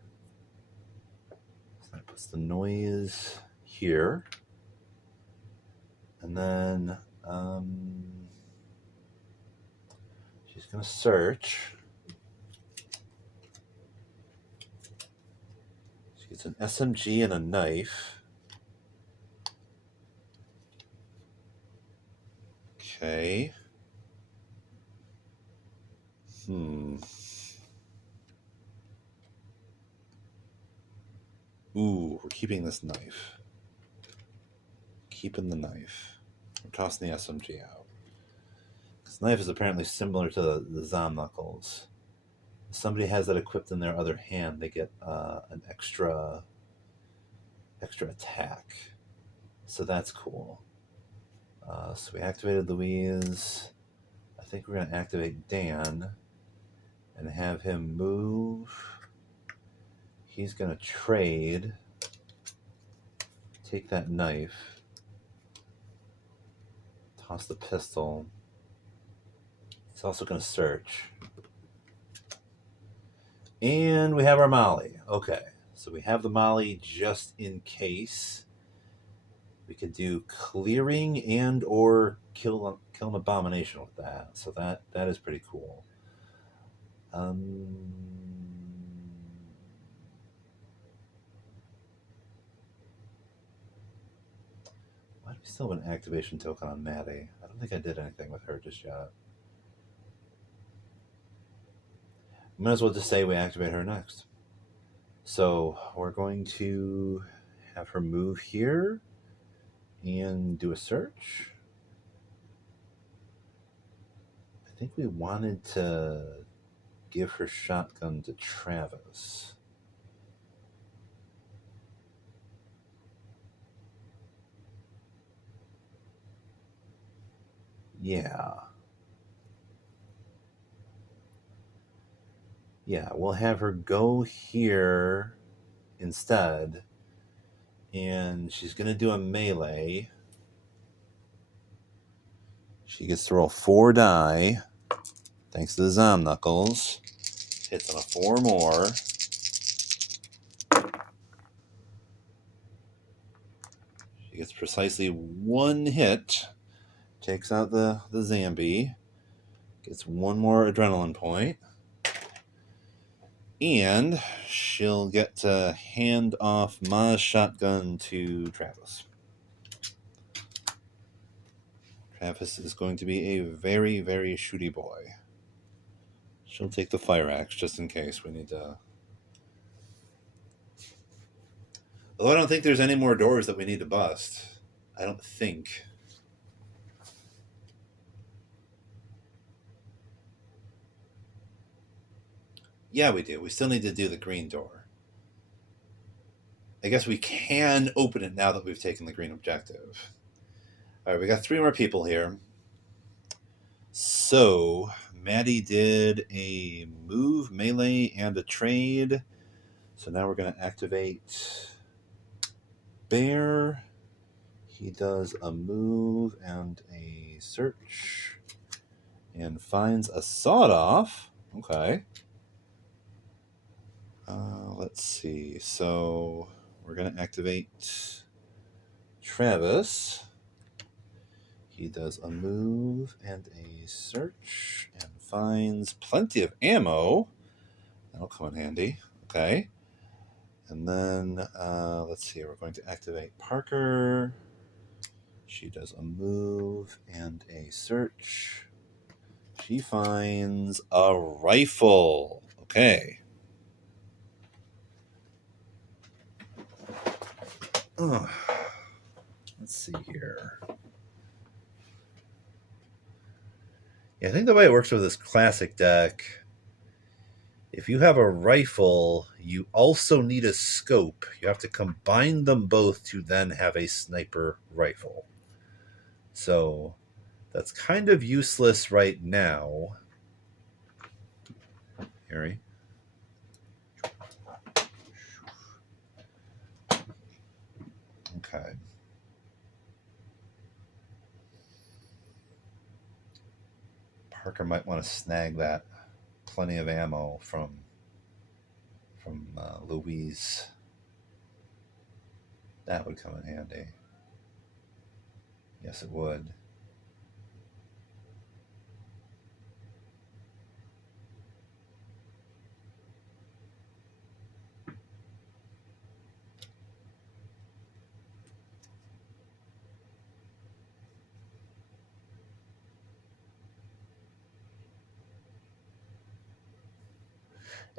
So that puts the noise here. And then she's going to search. She gets an SMG and a knife. Okay. Ooh, we're keeping this knife. Keeping the knife. We're tossing the SMG out. This knife is apparently similar to the Zom Knuckles. If somebody has that equipped in their other hand, they get an extra attack. So that's cool. So we activated Louise. I think we're going to activate Dan and have him move. He's going to trade. Take that knife. Toss the pistol. He's also going to search. And we have our Molly. Okay, so we have the Molly just in case. We could do clearing and or kill an abomination with that. So that is pretty cool. Why do we still have an activation token on Maddie? I don't think I did anything with her just yet. Might as well just say we activate her next. So we're going to have her move here and do a search. I think we wanted to give her shotgun to Travis. Yeah. Yeah, we'll have her go here instead. And she's going to do a melee. She gets to roll 4 die. Thanks to the Zom Knuckles. Hits on a 4 more. She gets precisely 1 hit. Takes out the Zambi. Gets 1 more adrenaline point. And she'll get to hand off Ma's shotgun to Travis. Travis is going to be a very, very shooty boy. She'll take the fire axe just in case we need to. Although I don't think there's any more doors that we need to bust. I don't think. Yeah, we do. We still need to do the green door. I guess we can open it now that we've taken the green objective. All right, we got 3 more people here. So, Maddie did a move, melee, and a trade. So now we're going to activate Bear. He does a move and a search. And finds a sawed-off. Okay. Let's see. So we're going to activate Travis. He does a move and a search and finds plenty of ammo. That'll come in handy. Okay. And then, let's see. We're going to activate Parker. She does a move and a search. She finds a rifle. Okay. Let's see here. Yeah, I think the way it works with this classic deck, if you have a rifle, you also need a scope. You have to combine them both to then have a sniper rifle. So that's kind of useless right now. Harry? Okay. Parker might want to snag that plenty of ammo from Louise. That would come in handy. Yes, it would.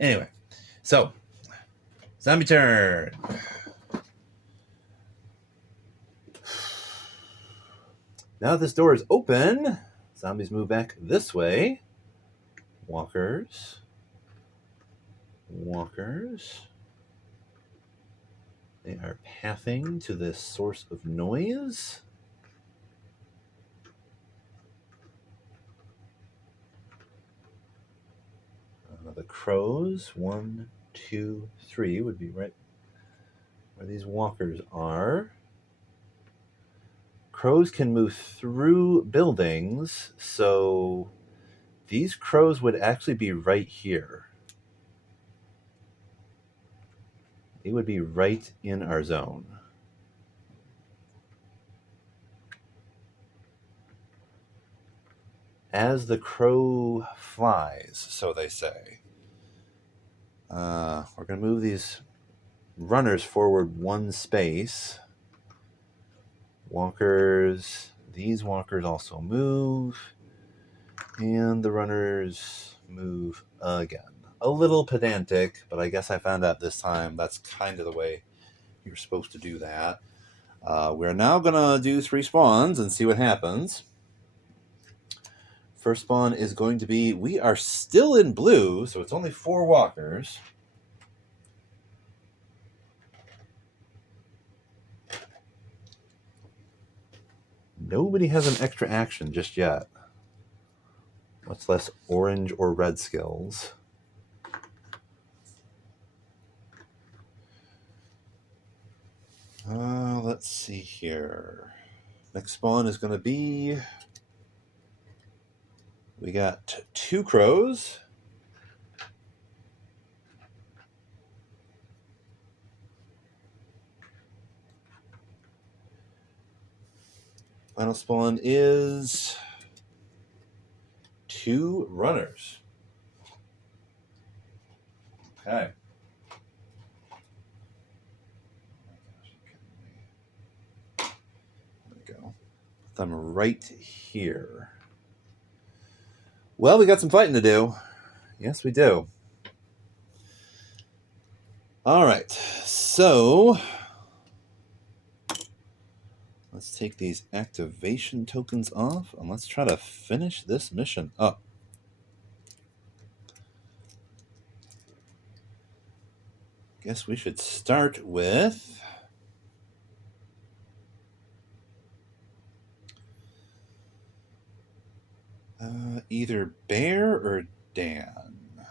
Anyway, so zombie turn. Now this door is open, zombies move back this way. Walkers. They are pathing to this source of noise. The crows, 1, 2, 3 would be right where these walkers are. Crows can move through buildings, so these crows would actually be right here. They would be right in our zone. As the crow flies, so they say. We're going to move these runners forward 1 space. Walkers, these walkers also move. And the runners move again. A little pedantic, but I guess I found out this time that's kind of the way you're supposed to do that. We're now going to do 3 spawns and see what happens. First spawn is going to be, we are still in blue, so it's only 4 walkers. Nobody has an extra action just yet. Much less orange or red skills. Let's see here. Next spawn is going to be... We got 2 crows. Final spawn is 2 runners. Okay. There we go. Put them right here. Well, we got some fighting to do. Yes, we do. All right. So let's take these activation tokens off and let's try to finish this mission up. Guess we should start with either Bear or Dan.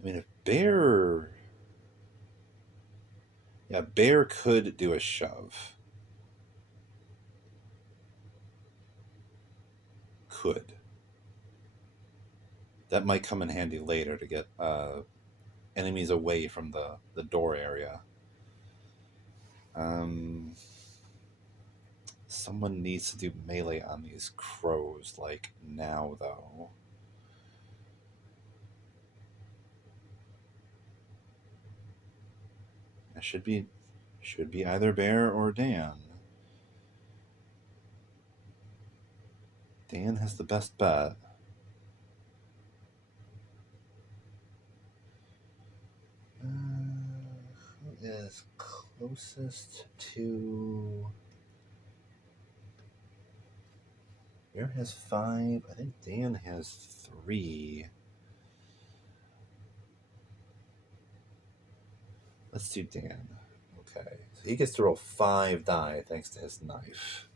I mean, if Bear... Yeah, Bear could do a shove. Could. That might come in handy later to get enemies away from the door area. Someone needs to do melee on these crows, like, now, though. It should be either Bear or Dan. Dan has the best bet. Who is closest to... Bear has 5. I think Dan has 3. Let's do Dan. Okay. So he gets to roll 5 die thanks to his knife.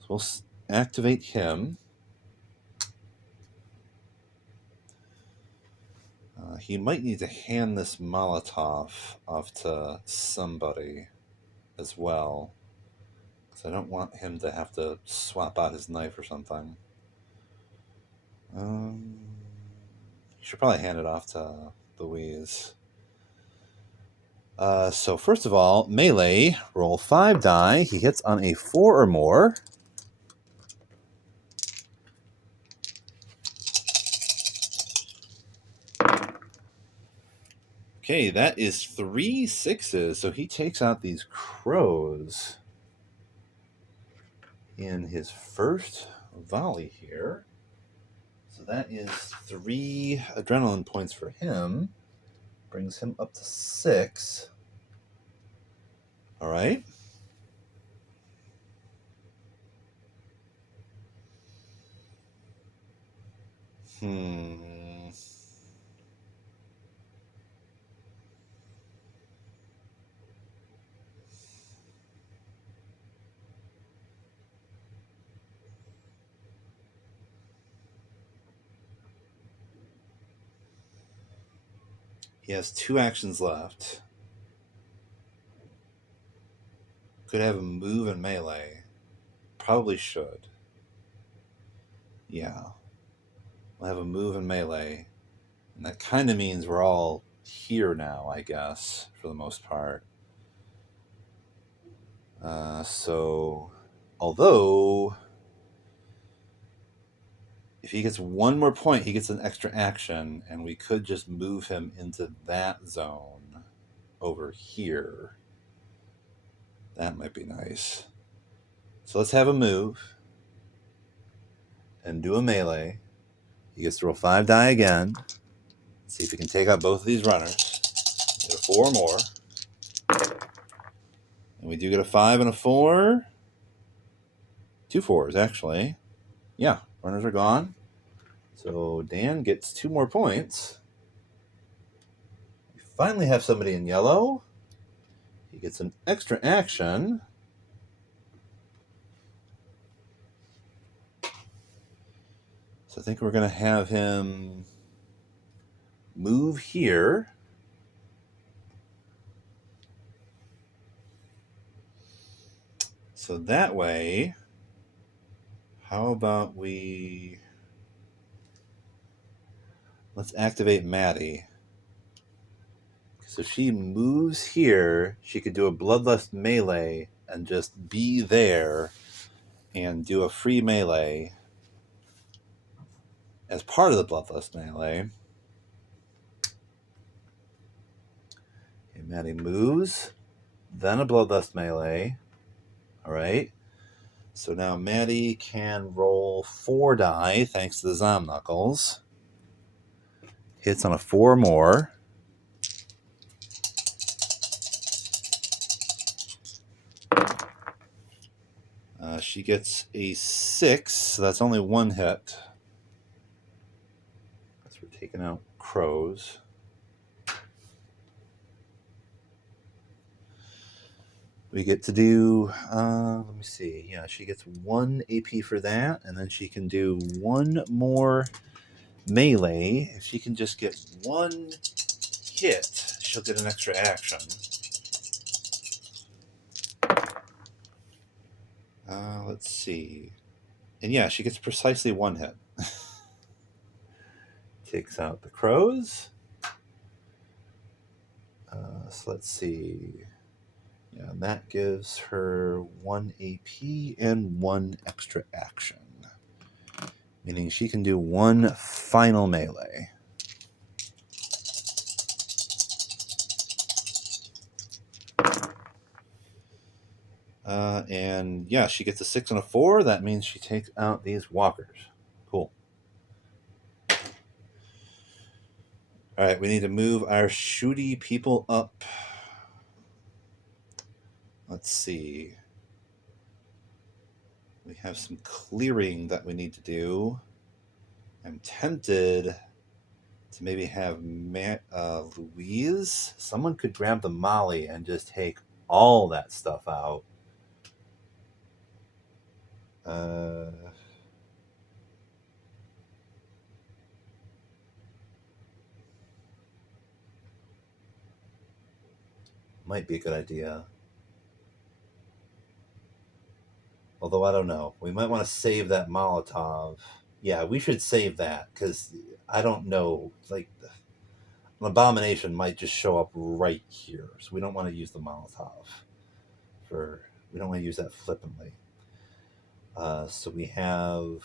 So we'll activate him. He might need to hand this Molotov off to somebody as well. Because I don't want him to have to swap out his knife or something. He should probably hand it off to Louise. So first of all, melee, roll 5 die. He hits on a 4 or more. Okay, that is 3 6s. So he takes out these crows in his first volley here. So that is 3 adrenaline points for him. Brings him up to 6. All right. He has 2 actions left. Could have a move and melee. Probably should. Yeah. We'll have a move and melee. And that kind of means we're all here now, I guess, for the most part. So, although, if he gets 1 more point, he gets an extra action, and we could just move him into that zone over here. That might be nice. So let's have a move and do a melee. He gets to roll 5 die again. Let's see if he can take out both of these runners. Get a 4 or more. And we do get a 5 and a 4. 2 4s, actually. Yeah, runners are gone. So Dan gets 2 more points. We finally have somebody in yellow. He gets an extra action. So I think we're going to have him move here. So that way, how about let's activate Maddie. So if she moves here, she could do a bloodlust melee and just be there and do a free melee as part of the bloodlust melee. Okay, Maddie moves, then a bloodlust melee. All right. So now Maddie can roll 4 die thanks to the Zom Knuckles. Hits on a 4 more. She gets a 6, so that's only 1 hit. That's we're taking out crows. We get to do, let me see. Yeah, she gets 1 AP for that, and then she can do 1 more melee. If she can just get 1 hit, she'll get an extra action. Let's see. And yeah, she gets precisely 1 hit. Takes out the crows. So let's see. Yeah, and that gives her 1 AP and 1 extra action. Meaning she can do 1 final melee. And yeah, she gets a 6 and a 4. That means she takes out these walkers. Cool. All right, we need to move our shooty people up. Let's see. We have some clearing that we need to do. I'm tempted to maybe have Louise. Someone could grab the Molly and just take all that stuff out. Might be a good idea. Although I don't know. We might want to save that Molotov. Yeah, we should save that because I don't know. Like, an abomination might just show up right here. So we don't want to use the Molotov. We don't want to use that flippantly. So we have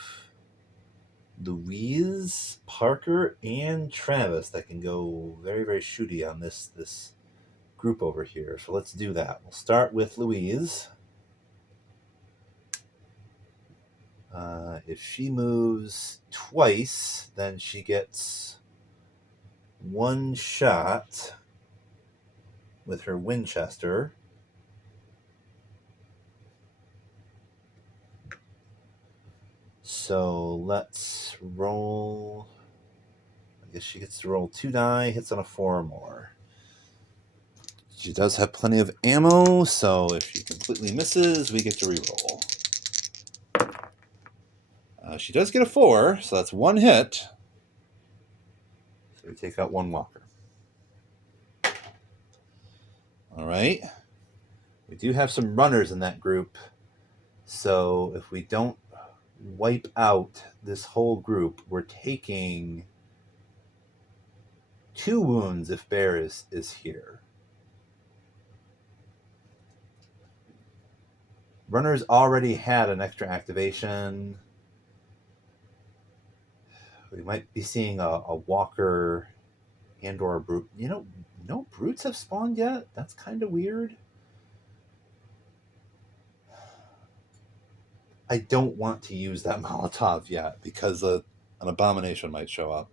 Louise, Parker, and Travis that can go very, very shooty on this group over here. So let's do that. We'll start with Louise. If she moves twice, then she gets 1 shot with her Winchester. So let's roll. I guess she gets to roll 2 die, hits on a 4 or more. She does have plenty of ammo, so if she completely misses, we get to reroll. She does get a 4, so that's 1 hit. So we take out 1 walker. All right. We do have some runners in that group, so if we don't wipe out this whole group, we're taking 2 wounds if Bear is here. Runners already had an extra activation. We might be seeing a walker and or a brute. No brutes have spawned yet? That's kind of weird. I don't want to use that Molotov yet because an abomination might show up.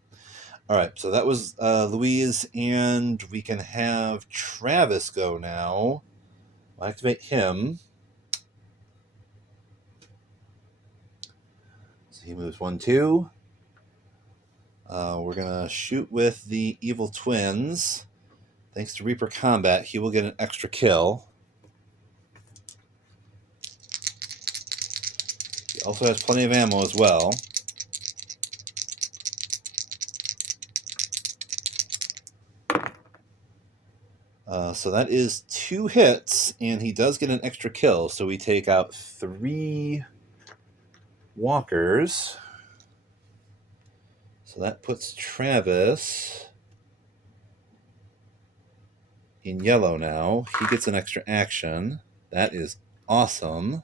All right, so that was Louise, and we can have Travis go now. We'll activate him. So he moves 1, 2. We're going to shoot with the Evil Twins. Thanks to Reaper Combat, he will get an extra kill. He also has plenty of ammo as well. So that is 2 hits, and he does get an extra kill. So we take out 3 walkers. So that puts Travis in yellow now. He gets an extra action. That is awesome.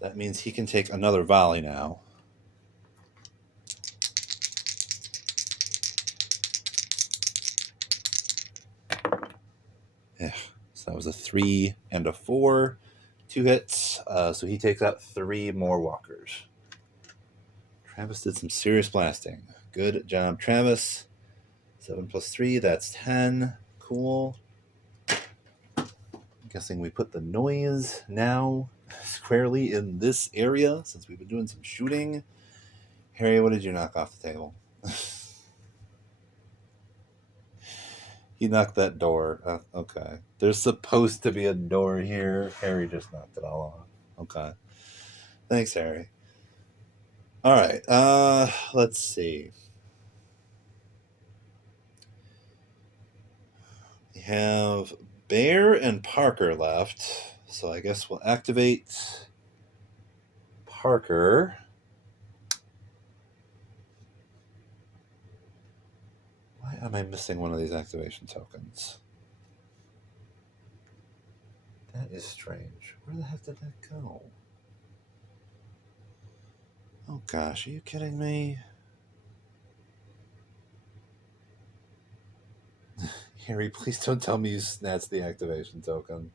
That means he can take another volley now. Yeah, so that was a 3 and a 4. 2 hits. So he takes out 3 more walkers. Travis did some serious blasting. Good job, Travis. 7 plus 3, that's 10. Cool. I'm guessing we put the noise now squarely in this area since we've been doing some shooting. Harry, what did you knock off the table? He knocked that door. Okay. There's supposed to be a door here. Harry just knocked it all off. Okay. Thanks, Harry. All right. Let's see. We have Bear and Parker left. So I guess we'll activate Parker. Why am I missing one of these activation tokens? That is strange. Where the heck did that go? Oh gosh, are you kidding me? Harry, please don't tell me you snatched the activation token.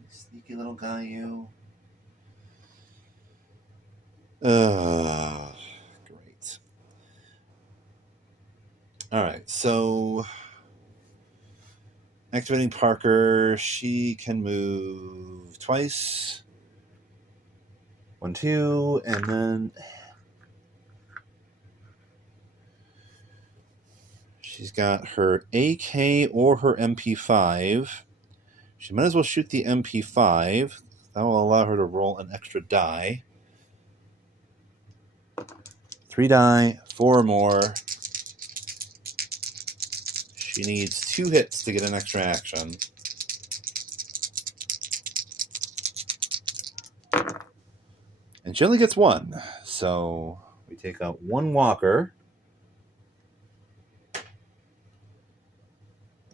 You sneaky little guy, you. Great. All right, so activating Parker, she can move twice. 1, 2, and then she's got her AK or her MP5. She might as well shoot the MP5. That will allow her to roll an extra die. 3 die, 4 more. She needs 2 hits to get an extra action. And she only gets 1. So we take out 1 walker.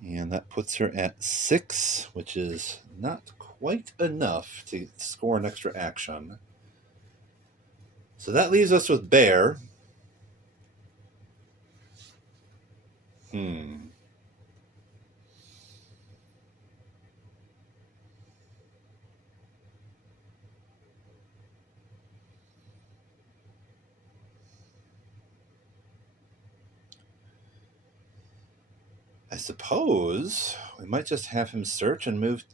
And that puts her at 6, which is not quite enough to score an extra action. So that leaves us with Bear. I suppose we might just have him search and move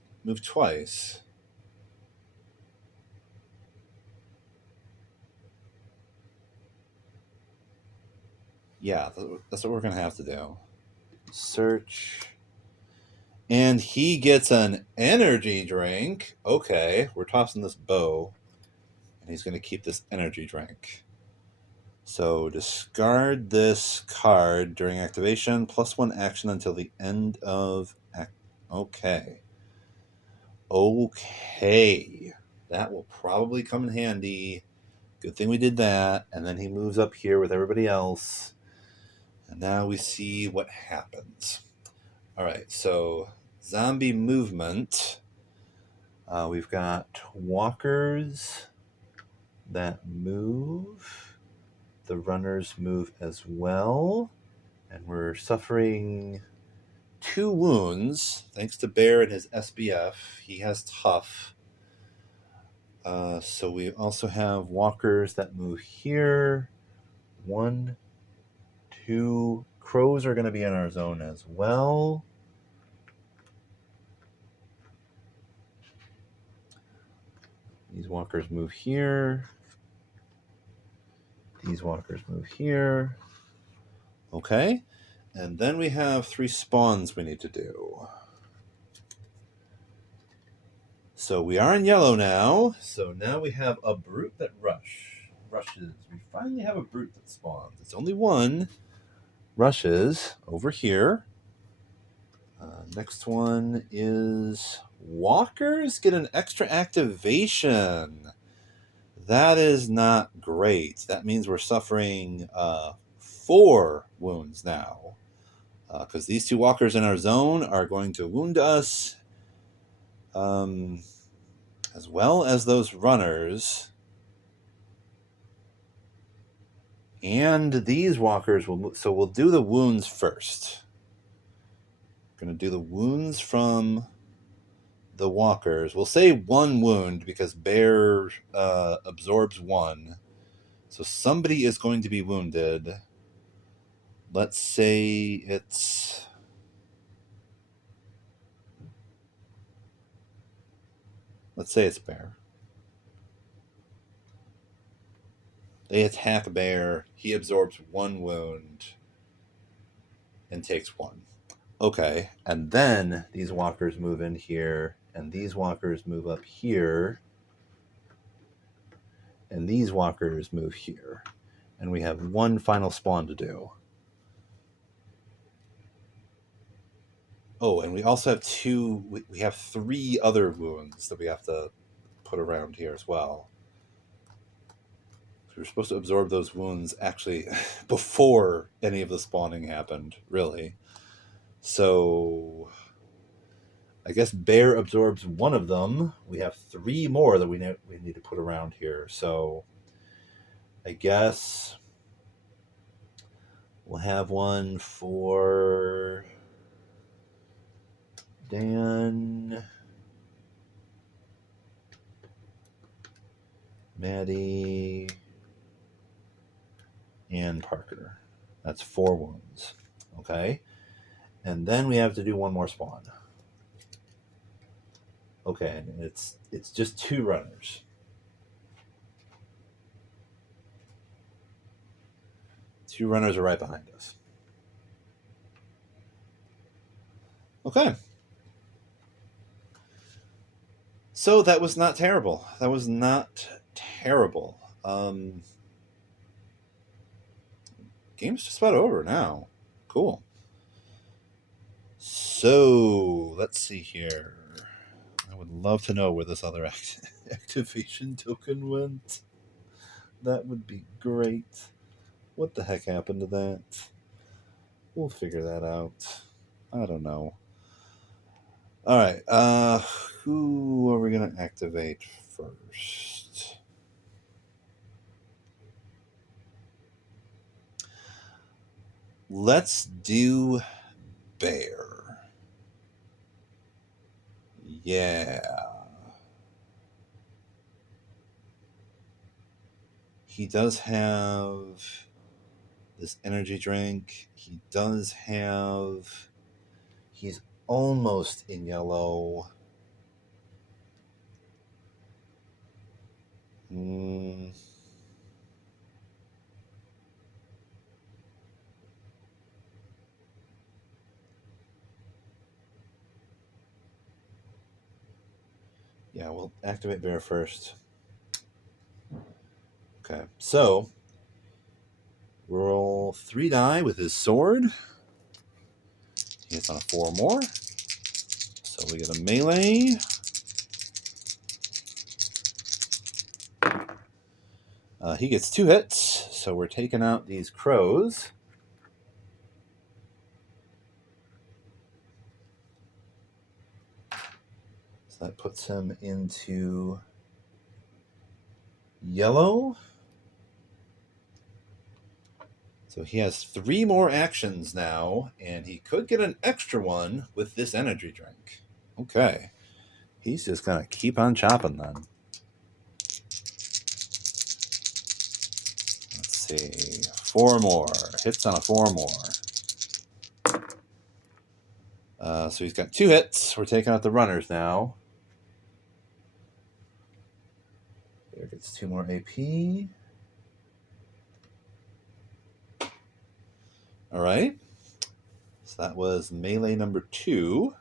twice. Yeah, that's what we're going to have to do. Search. And he gets an energy drink. Okay, we're tossing this bow. And he's going to keep this energy drink. So discard this card during activation. +1 action until the end of... Okay. Okay. That will probably come in handy. Good thing we did that. And then he moves up here with everybody else. And now we see what happens. All right, so zombie movement. We've got walkers that move. The runners move as well. And we're suffering 2 wounds thanks to Bear and his SBF. He has tough. So we also have walkers that move here. 1, 2. Crows are going to be in our zone as well. These walkers move here. These walkers move here. Okay. And then we have 3 spawns we need to do. So we are in yellow now. So now we have a brute that rushes. We finally have a brute that spawns. It's only one. Rushes over here. Next one is walkers get an extra activation. That is not great. That means we're suffering 4 wounds now. Because these 2 walkers in our zone are going to wound us. As well as those runners. And these walkers will move. So we'll do the wounds first. Going to do the wounds from the walkers. We'll say 1 wound because bear absorbs 1. So somebody is going to be wounded. Let's say it's... bear. They attack bear. He absorbs 1 wound and takes 1. Okay, and then these walkers move in here, and these walkers move up here, and these walkers move here. And we have 1 final spawn to do. Oh, and we also have 2... We have 3 other wounds that we have to put around here as well. We were supposed to absorb those wounds actually before any of the spawning happened, really. So I guess bear absorbs 1 of them. We have 3 more that we need to put around here. So I guess we'll have 1 for Dan, Maddie, and Parker. That's 4 wounds. Okay. And then we have to do 1 more spawn. Okay, and it's just 2 runners. Two runners are right behind us. Okay. So that was not terrible. That was not terrible. Game's just about over now. Cool. So let's see here. I would love to know where this other activation token went. That would be great. What the heck happened to that? We'll figure that out. I don't know. All right. Who are we going to activate first? Let's do bear. Yeah. He does have this energy drink. He does have... He's almost in yellow. Yeah, we'll activate bear first. Okay, so roll 3 die with his sword. He hits on a 4 more. So we get a melee. He gets 2 hits, so we're taking out these crows. So that puts him into yellow. So he has 3 more actions now, and he could get an extra one with this energy drink. Okay. He's just going to keep on chopping then. Let's see. 4 more. Hits on a 4 more. So he's got 2 hits. We're taking out the runners now. There gets 2 more AP. All right. So that was melee number 2.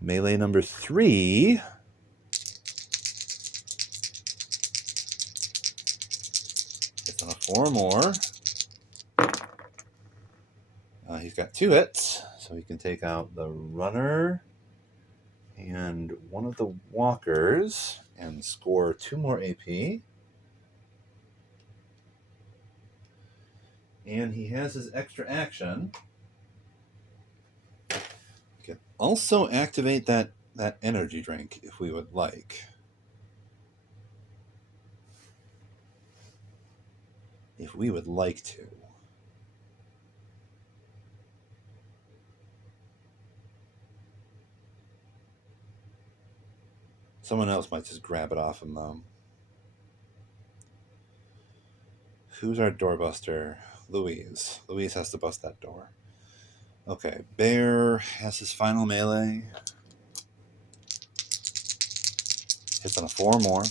Melee number 3. It's on a 4 more. He's got 2 hits, so he can take out the runner and one of the walkers and score 2 more AP. And he has his extra action. We can also activate that energy drink if we would like. If we would like to. Someone else might just grab it off him, though. Who's our doorbuster? Louise. Louise has to bust that door. Okay, Bear has his final melee. Hits on a 4 more.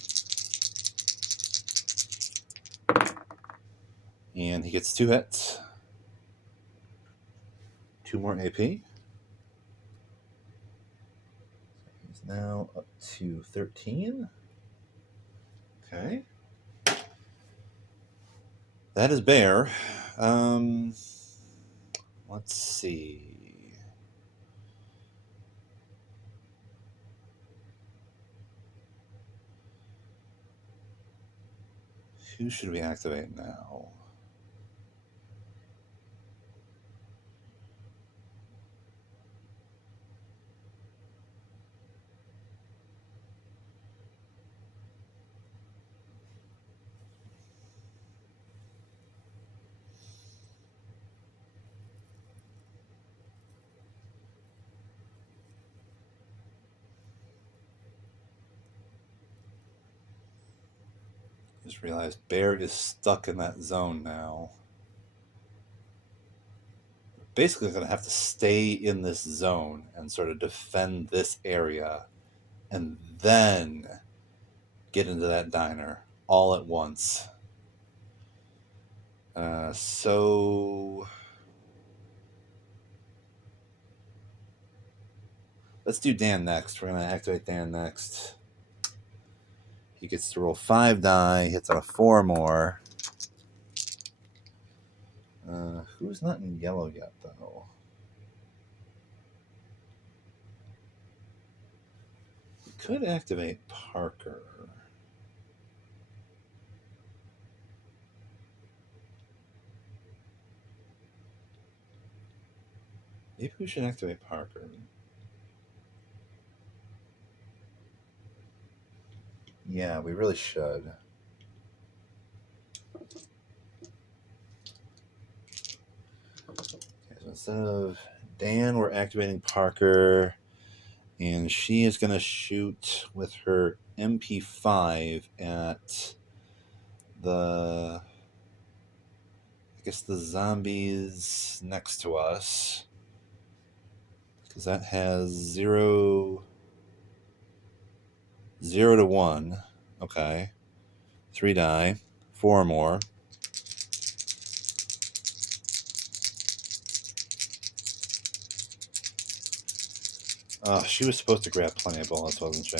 And he gets 2 hits. 2 more AP. He's now up to 13. Okay. That is Bear. Let's see. Who should we activate now? Just realized Bear is stuck in that zone now. Basically going to have to stay in this zone and sort of defend this area and then get into that diner all at once. So let's do Dan next. We're going to activate Dan next. He gets to roll 5 die, hits on a 4 more. Who's not in yellow yet, though? We could activate Parker. Maybe we should activate Parker. Yeah, we really should. Okay, so instead of Dan, we're activating Parker. And she is going to shoot with her MP5 at the zombies next to us. Because that has 0 to 1. Okay. 3 die. 4 more. Oh, she was supposed to grab plenty of bullets, wasn't she?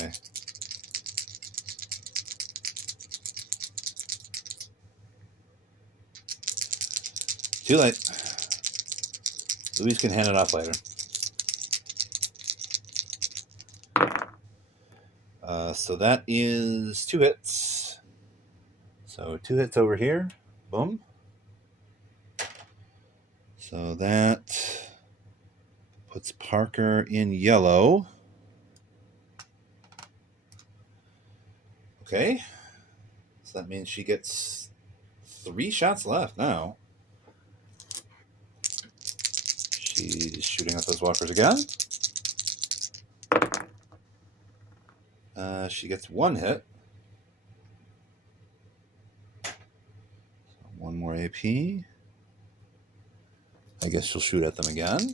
Too late. Louise can hand it off later. So that is 2 hits. So 2 hits over here. Boom. So that puts Parker in yellow. Okay. So that means she gets 3 shots left now. She's shooting at those walkers again. She gets 1 hit. So 1 more AP. I guess she'll shoot at them again.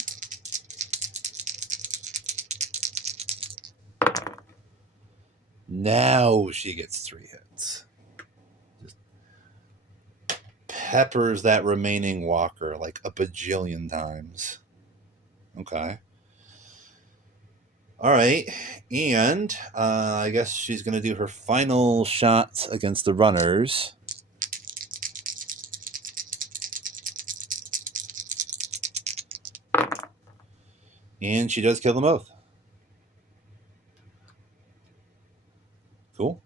Now she gets 3 hits. peppers that remaining walker like a bajillion times. Okay. All right. And I guess she's going to do her final shots against the runners. And she does kill them both. Cool.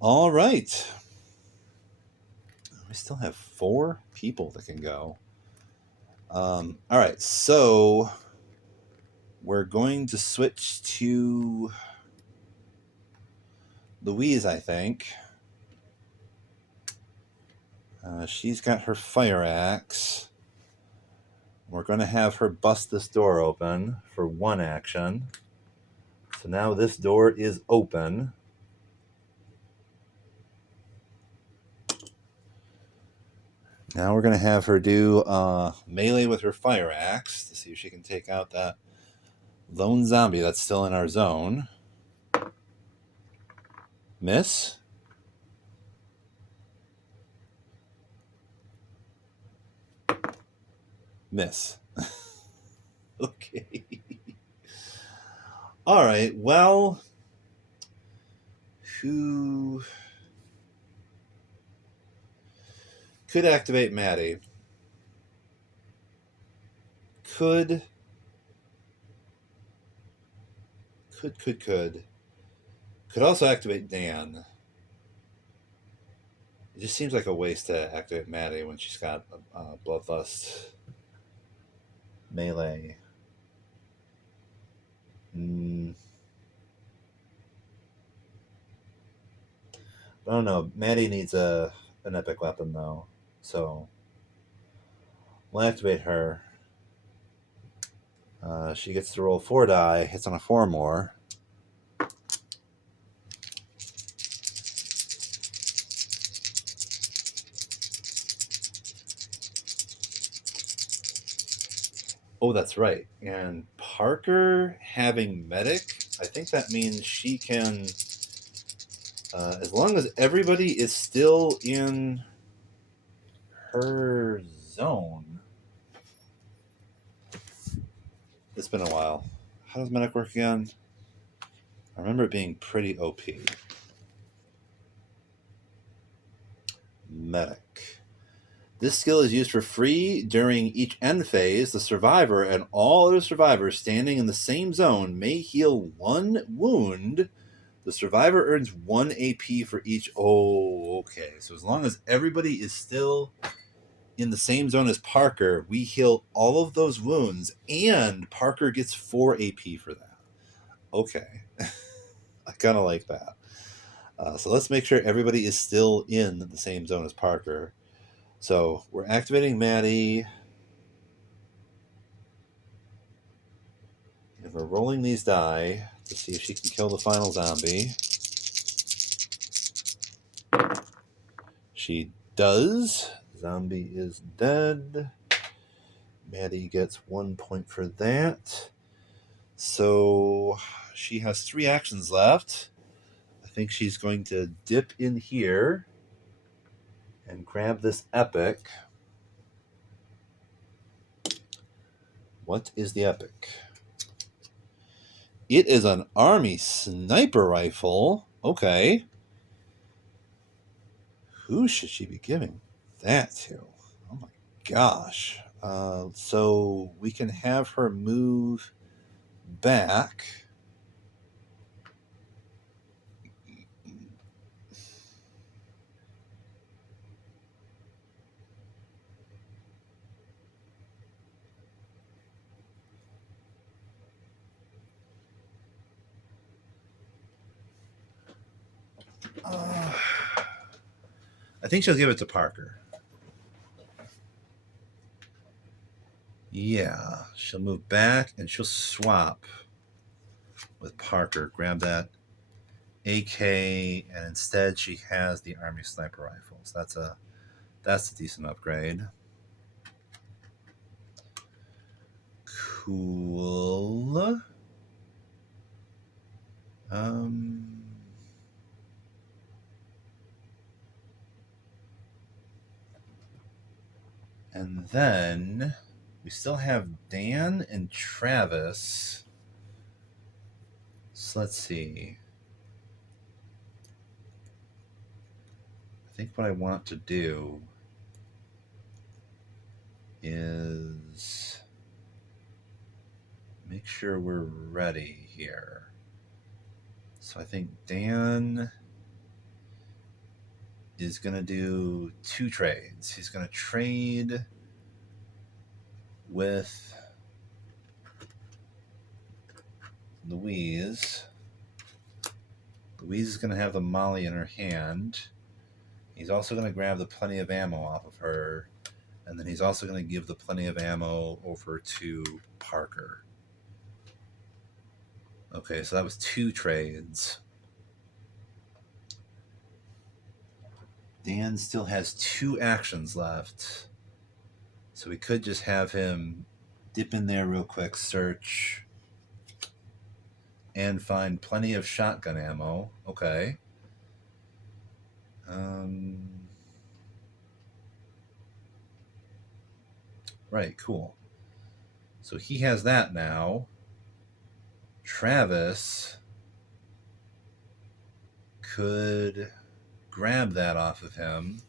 All right. We still have 4 people that can go. All right. So we're going to switch to Louise, I think. She's got her fire axe. We're going to have her bust this door open for 1 action. So now this door is open. Now we're going to have her do melee with her fire axe to see if she can take out that lone zombie that's still in our zone. Miss. Miss. Okay. All right. Well, who could activate Maddie? Could also activate Dan. It just seems like a waste to activate Maddie when she's got Bloodlust melee. I don't know. Maddie needs an epic weapon though, so we'll activate her. She gets to roll 4 die, hits on a 4 more. Oh, that's right. And Parker having medic, I think that means she can, as long as everybody is still in her zone. It's been a while. How does medic work again? I remember it being pretty OP. Medic. This skill is used for free during each end phase. The survivor and all other survivors standing in the same zone may heal 1 wound. The survivor earns 1 AP for each. Oh, okay. So as long as everybody is still in the same zone as Parker, we heal all of those wounds, and Parker gets 4 AP for that. Okay. I kind of like that. So let's make sure everybody is still in the same zone as Parker. So we're activating Maddie. And we're rolling these die to see if she can kill the final zombie. She does. Zombie is dead. Maddie gets 1 point for that. So she has 3 actions left. I think she's going to dip in here and grab this epic. What is the epic? It is an army sniper rifle. Okay. Who should she be giving that to? Oh my gosh. So we can have her move back. I think she'll give it to Parker. Yeah, she'll move back and she'll swap with Parker. Grab that AK, and instead she has the army sniper rifles. That's a decent upgrade. Cool. And then we still have Dan and Travis. So let's see. I think what I want to do is make sure we're ready here. So I think Dan is going to do 2 trades. He's going to trade with Louise. Louise is going to have the Molly in her hand. He's also going to grab the plenty of ammo off of her. And then he's also going to give the plenty of ammo over to Parker. Okay, so that was 2 trades. Dan still has 2 actions left. So we could just have him dip in there real quick, search, and find plenty of shotgun ammo. Okay. Right, cool. So he has that now. Travis could grab that off of him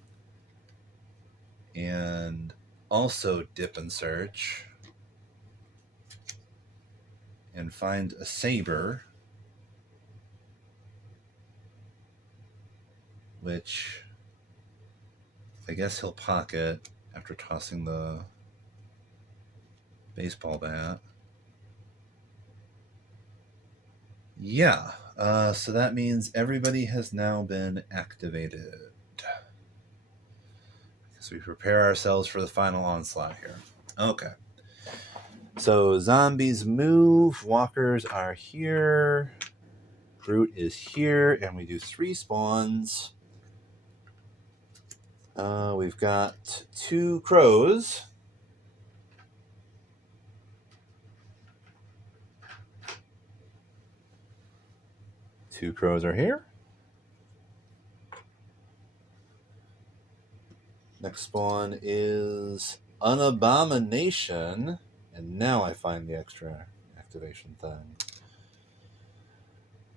and also dip and search and find a saber, which I guess he'll pocket after tossing the baseball bat. Yeah, so that means everybody has now been activated. So we prepare ourselves for the final onslaught here. Okay. So zombies move, walkers are here, brute is here, and we do 3 spawns. We've got 2 crows. Two crows are here. Next spawn is an abomination. And now I find the extra activation thing.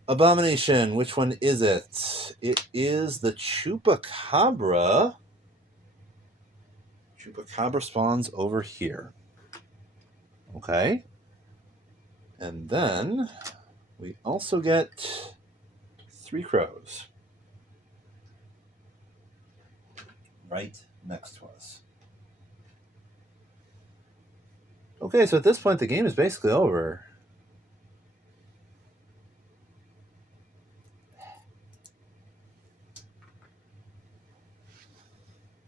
Abomination, which one is it? It is the Chupacabra. Chupacabra spawns over here. Okay. And then we also get 3 crows. Right next to us. Okay, so at this point, the game is basically over.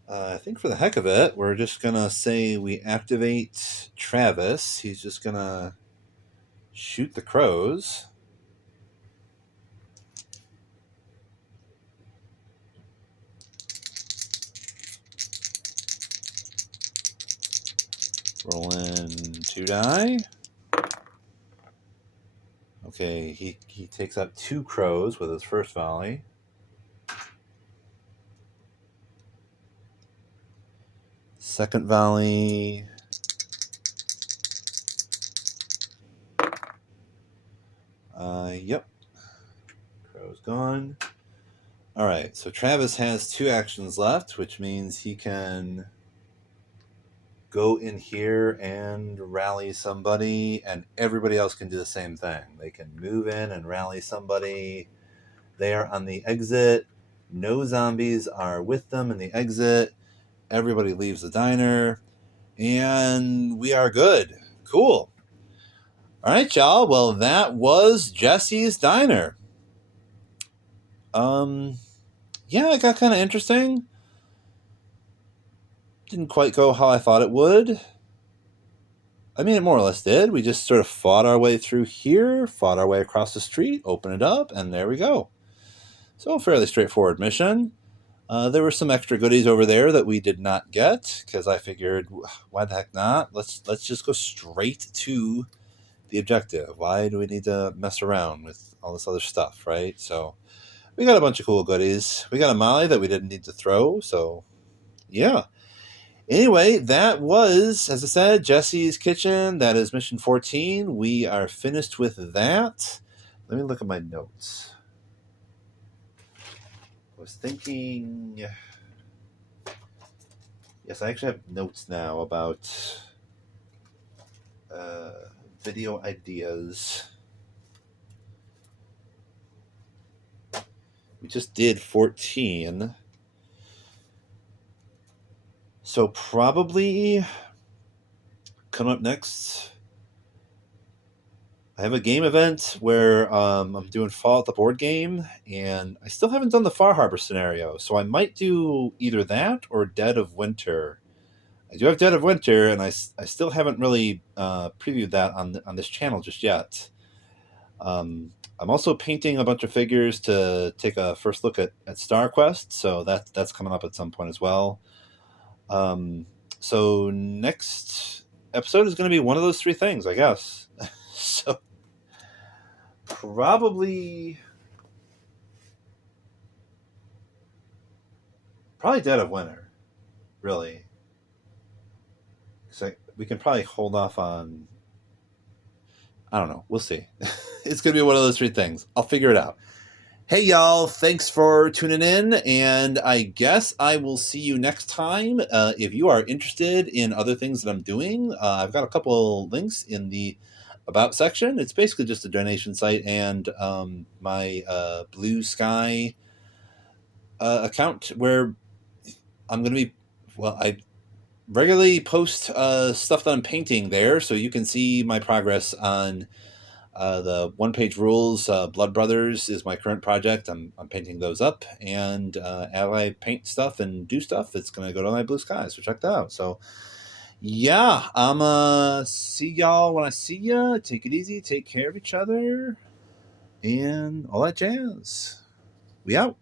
I think for the heck of it, we're just going to say we activate Travis. He's just going to shoot the crows. Roll in 2 die. Okay, he takes out 2 crows with his first volley. Second volley. Yep. Crow's gone. All right, so Travis has 2 actions left, which means he can go in here and rally somebody, and everybody else can do the same thing. They can move in and rally somebody. They are on the exit. No zombies are with them in the exit. Everybody leaves the diner, and we are good. Cool. All right, y'all. Well, that was Jesse's Diner. Yeah, it got kind of interesting. Didn't quite go how I thought it would. I mean, it more or less did. We just sort of fought our way through here, fought our way across the street, open it up, and there we go. So, a fairly straightforward mission. There were some extra goodies over there that we did not get, because I figured, why the heck not? Let's just go straight to the objective. Why do we need to mess around with all this other stuff, right? So, we got a bunch of cool goodies. We got a Molly that we didn't need to throw, so, yeah. Anyway, that was, as I said, Jesse's Kitchen. That is mission 14. We are finished with that. Let me look at my notes. I was thinking... Yes, I actually have notes now about video ideas. We just did 14. So probably coming up next, I have a game event where I'm doing Fallout the board game, and I still haven't done the Far Harbor scenario, so I might do either that or Dead of Winter. I do have Dead of Winter, and I still haven't really previewed that on this channel just yet. I'm also painting a bunch of figures to take a first look at StarQuest, so that's coming up at some point as well. So next episode is going to be one of those three things, I guess. So probably Dead of Winter, really. So we can probably hold off on. I don't know. We'll see. It's going to be one of those three things. I'll figure it out. Hey, y'all. Thanks for tuning in. And I guess I will see you next time. If you are interested in other things that I'm doing, I've got a couple links in the About section. It's basically just a donation site and my Blue Sky account where I'm going to be, well, I regularly post stuff that I'm painting there, so you can see my progress on the one-page rules. Blood Brothers is my current project. I'm painting those up, and as I paint stuff and do stuff, it's going to go to my Blue Sky, so check that out. So, yeah, I'm see y'all when I see ya. Take it easy, take care of each other, and all that jazz. We out.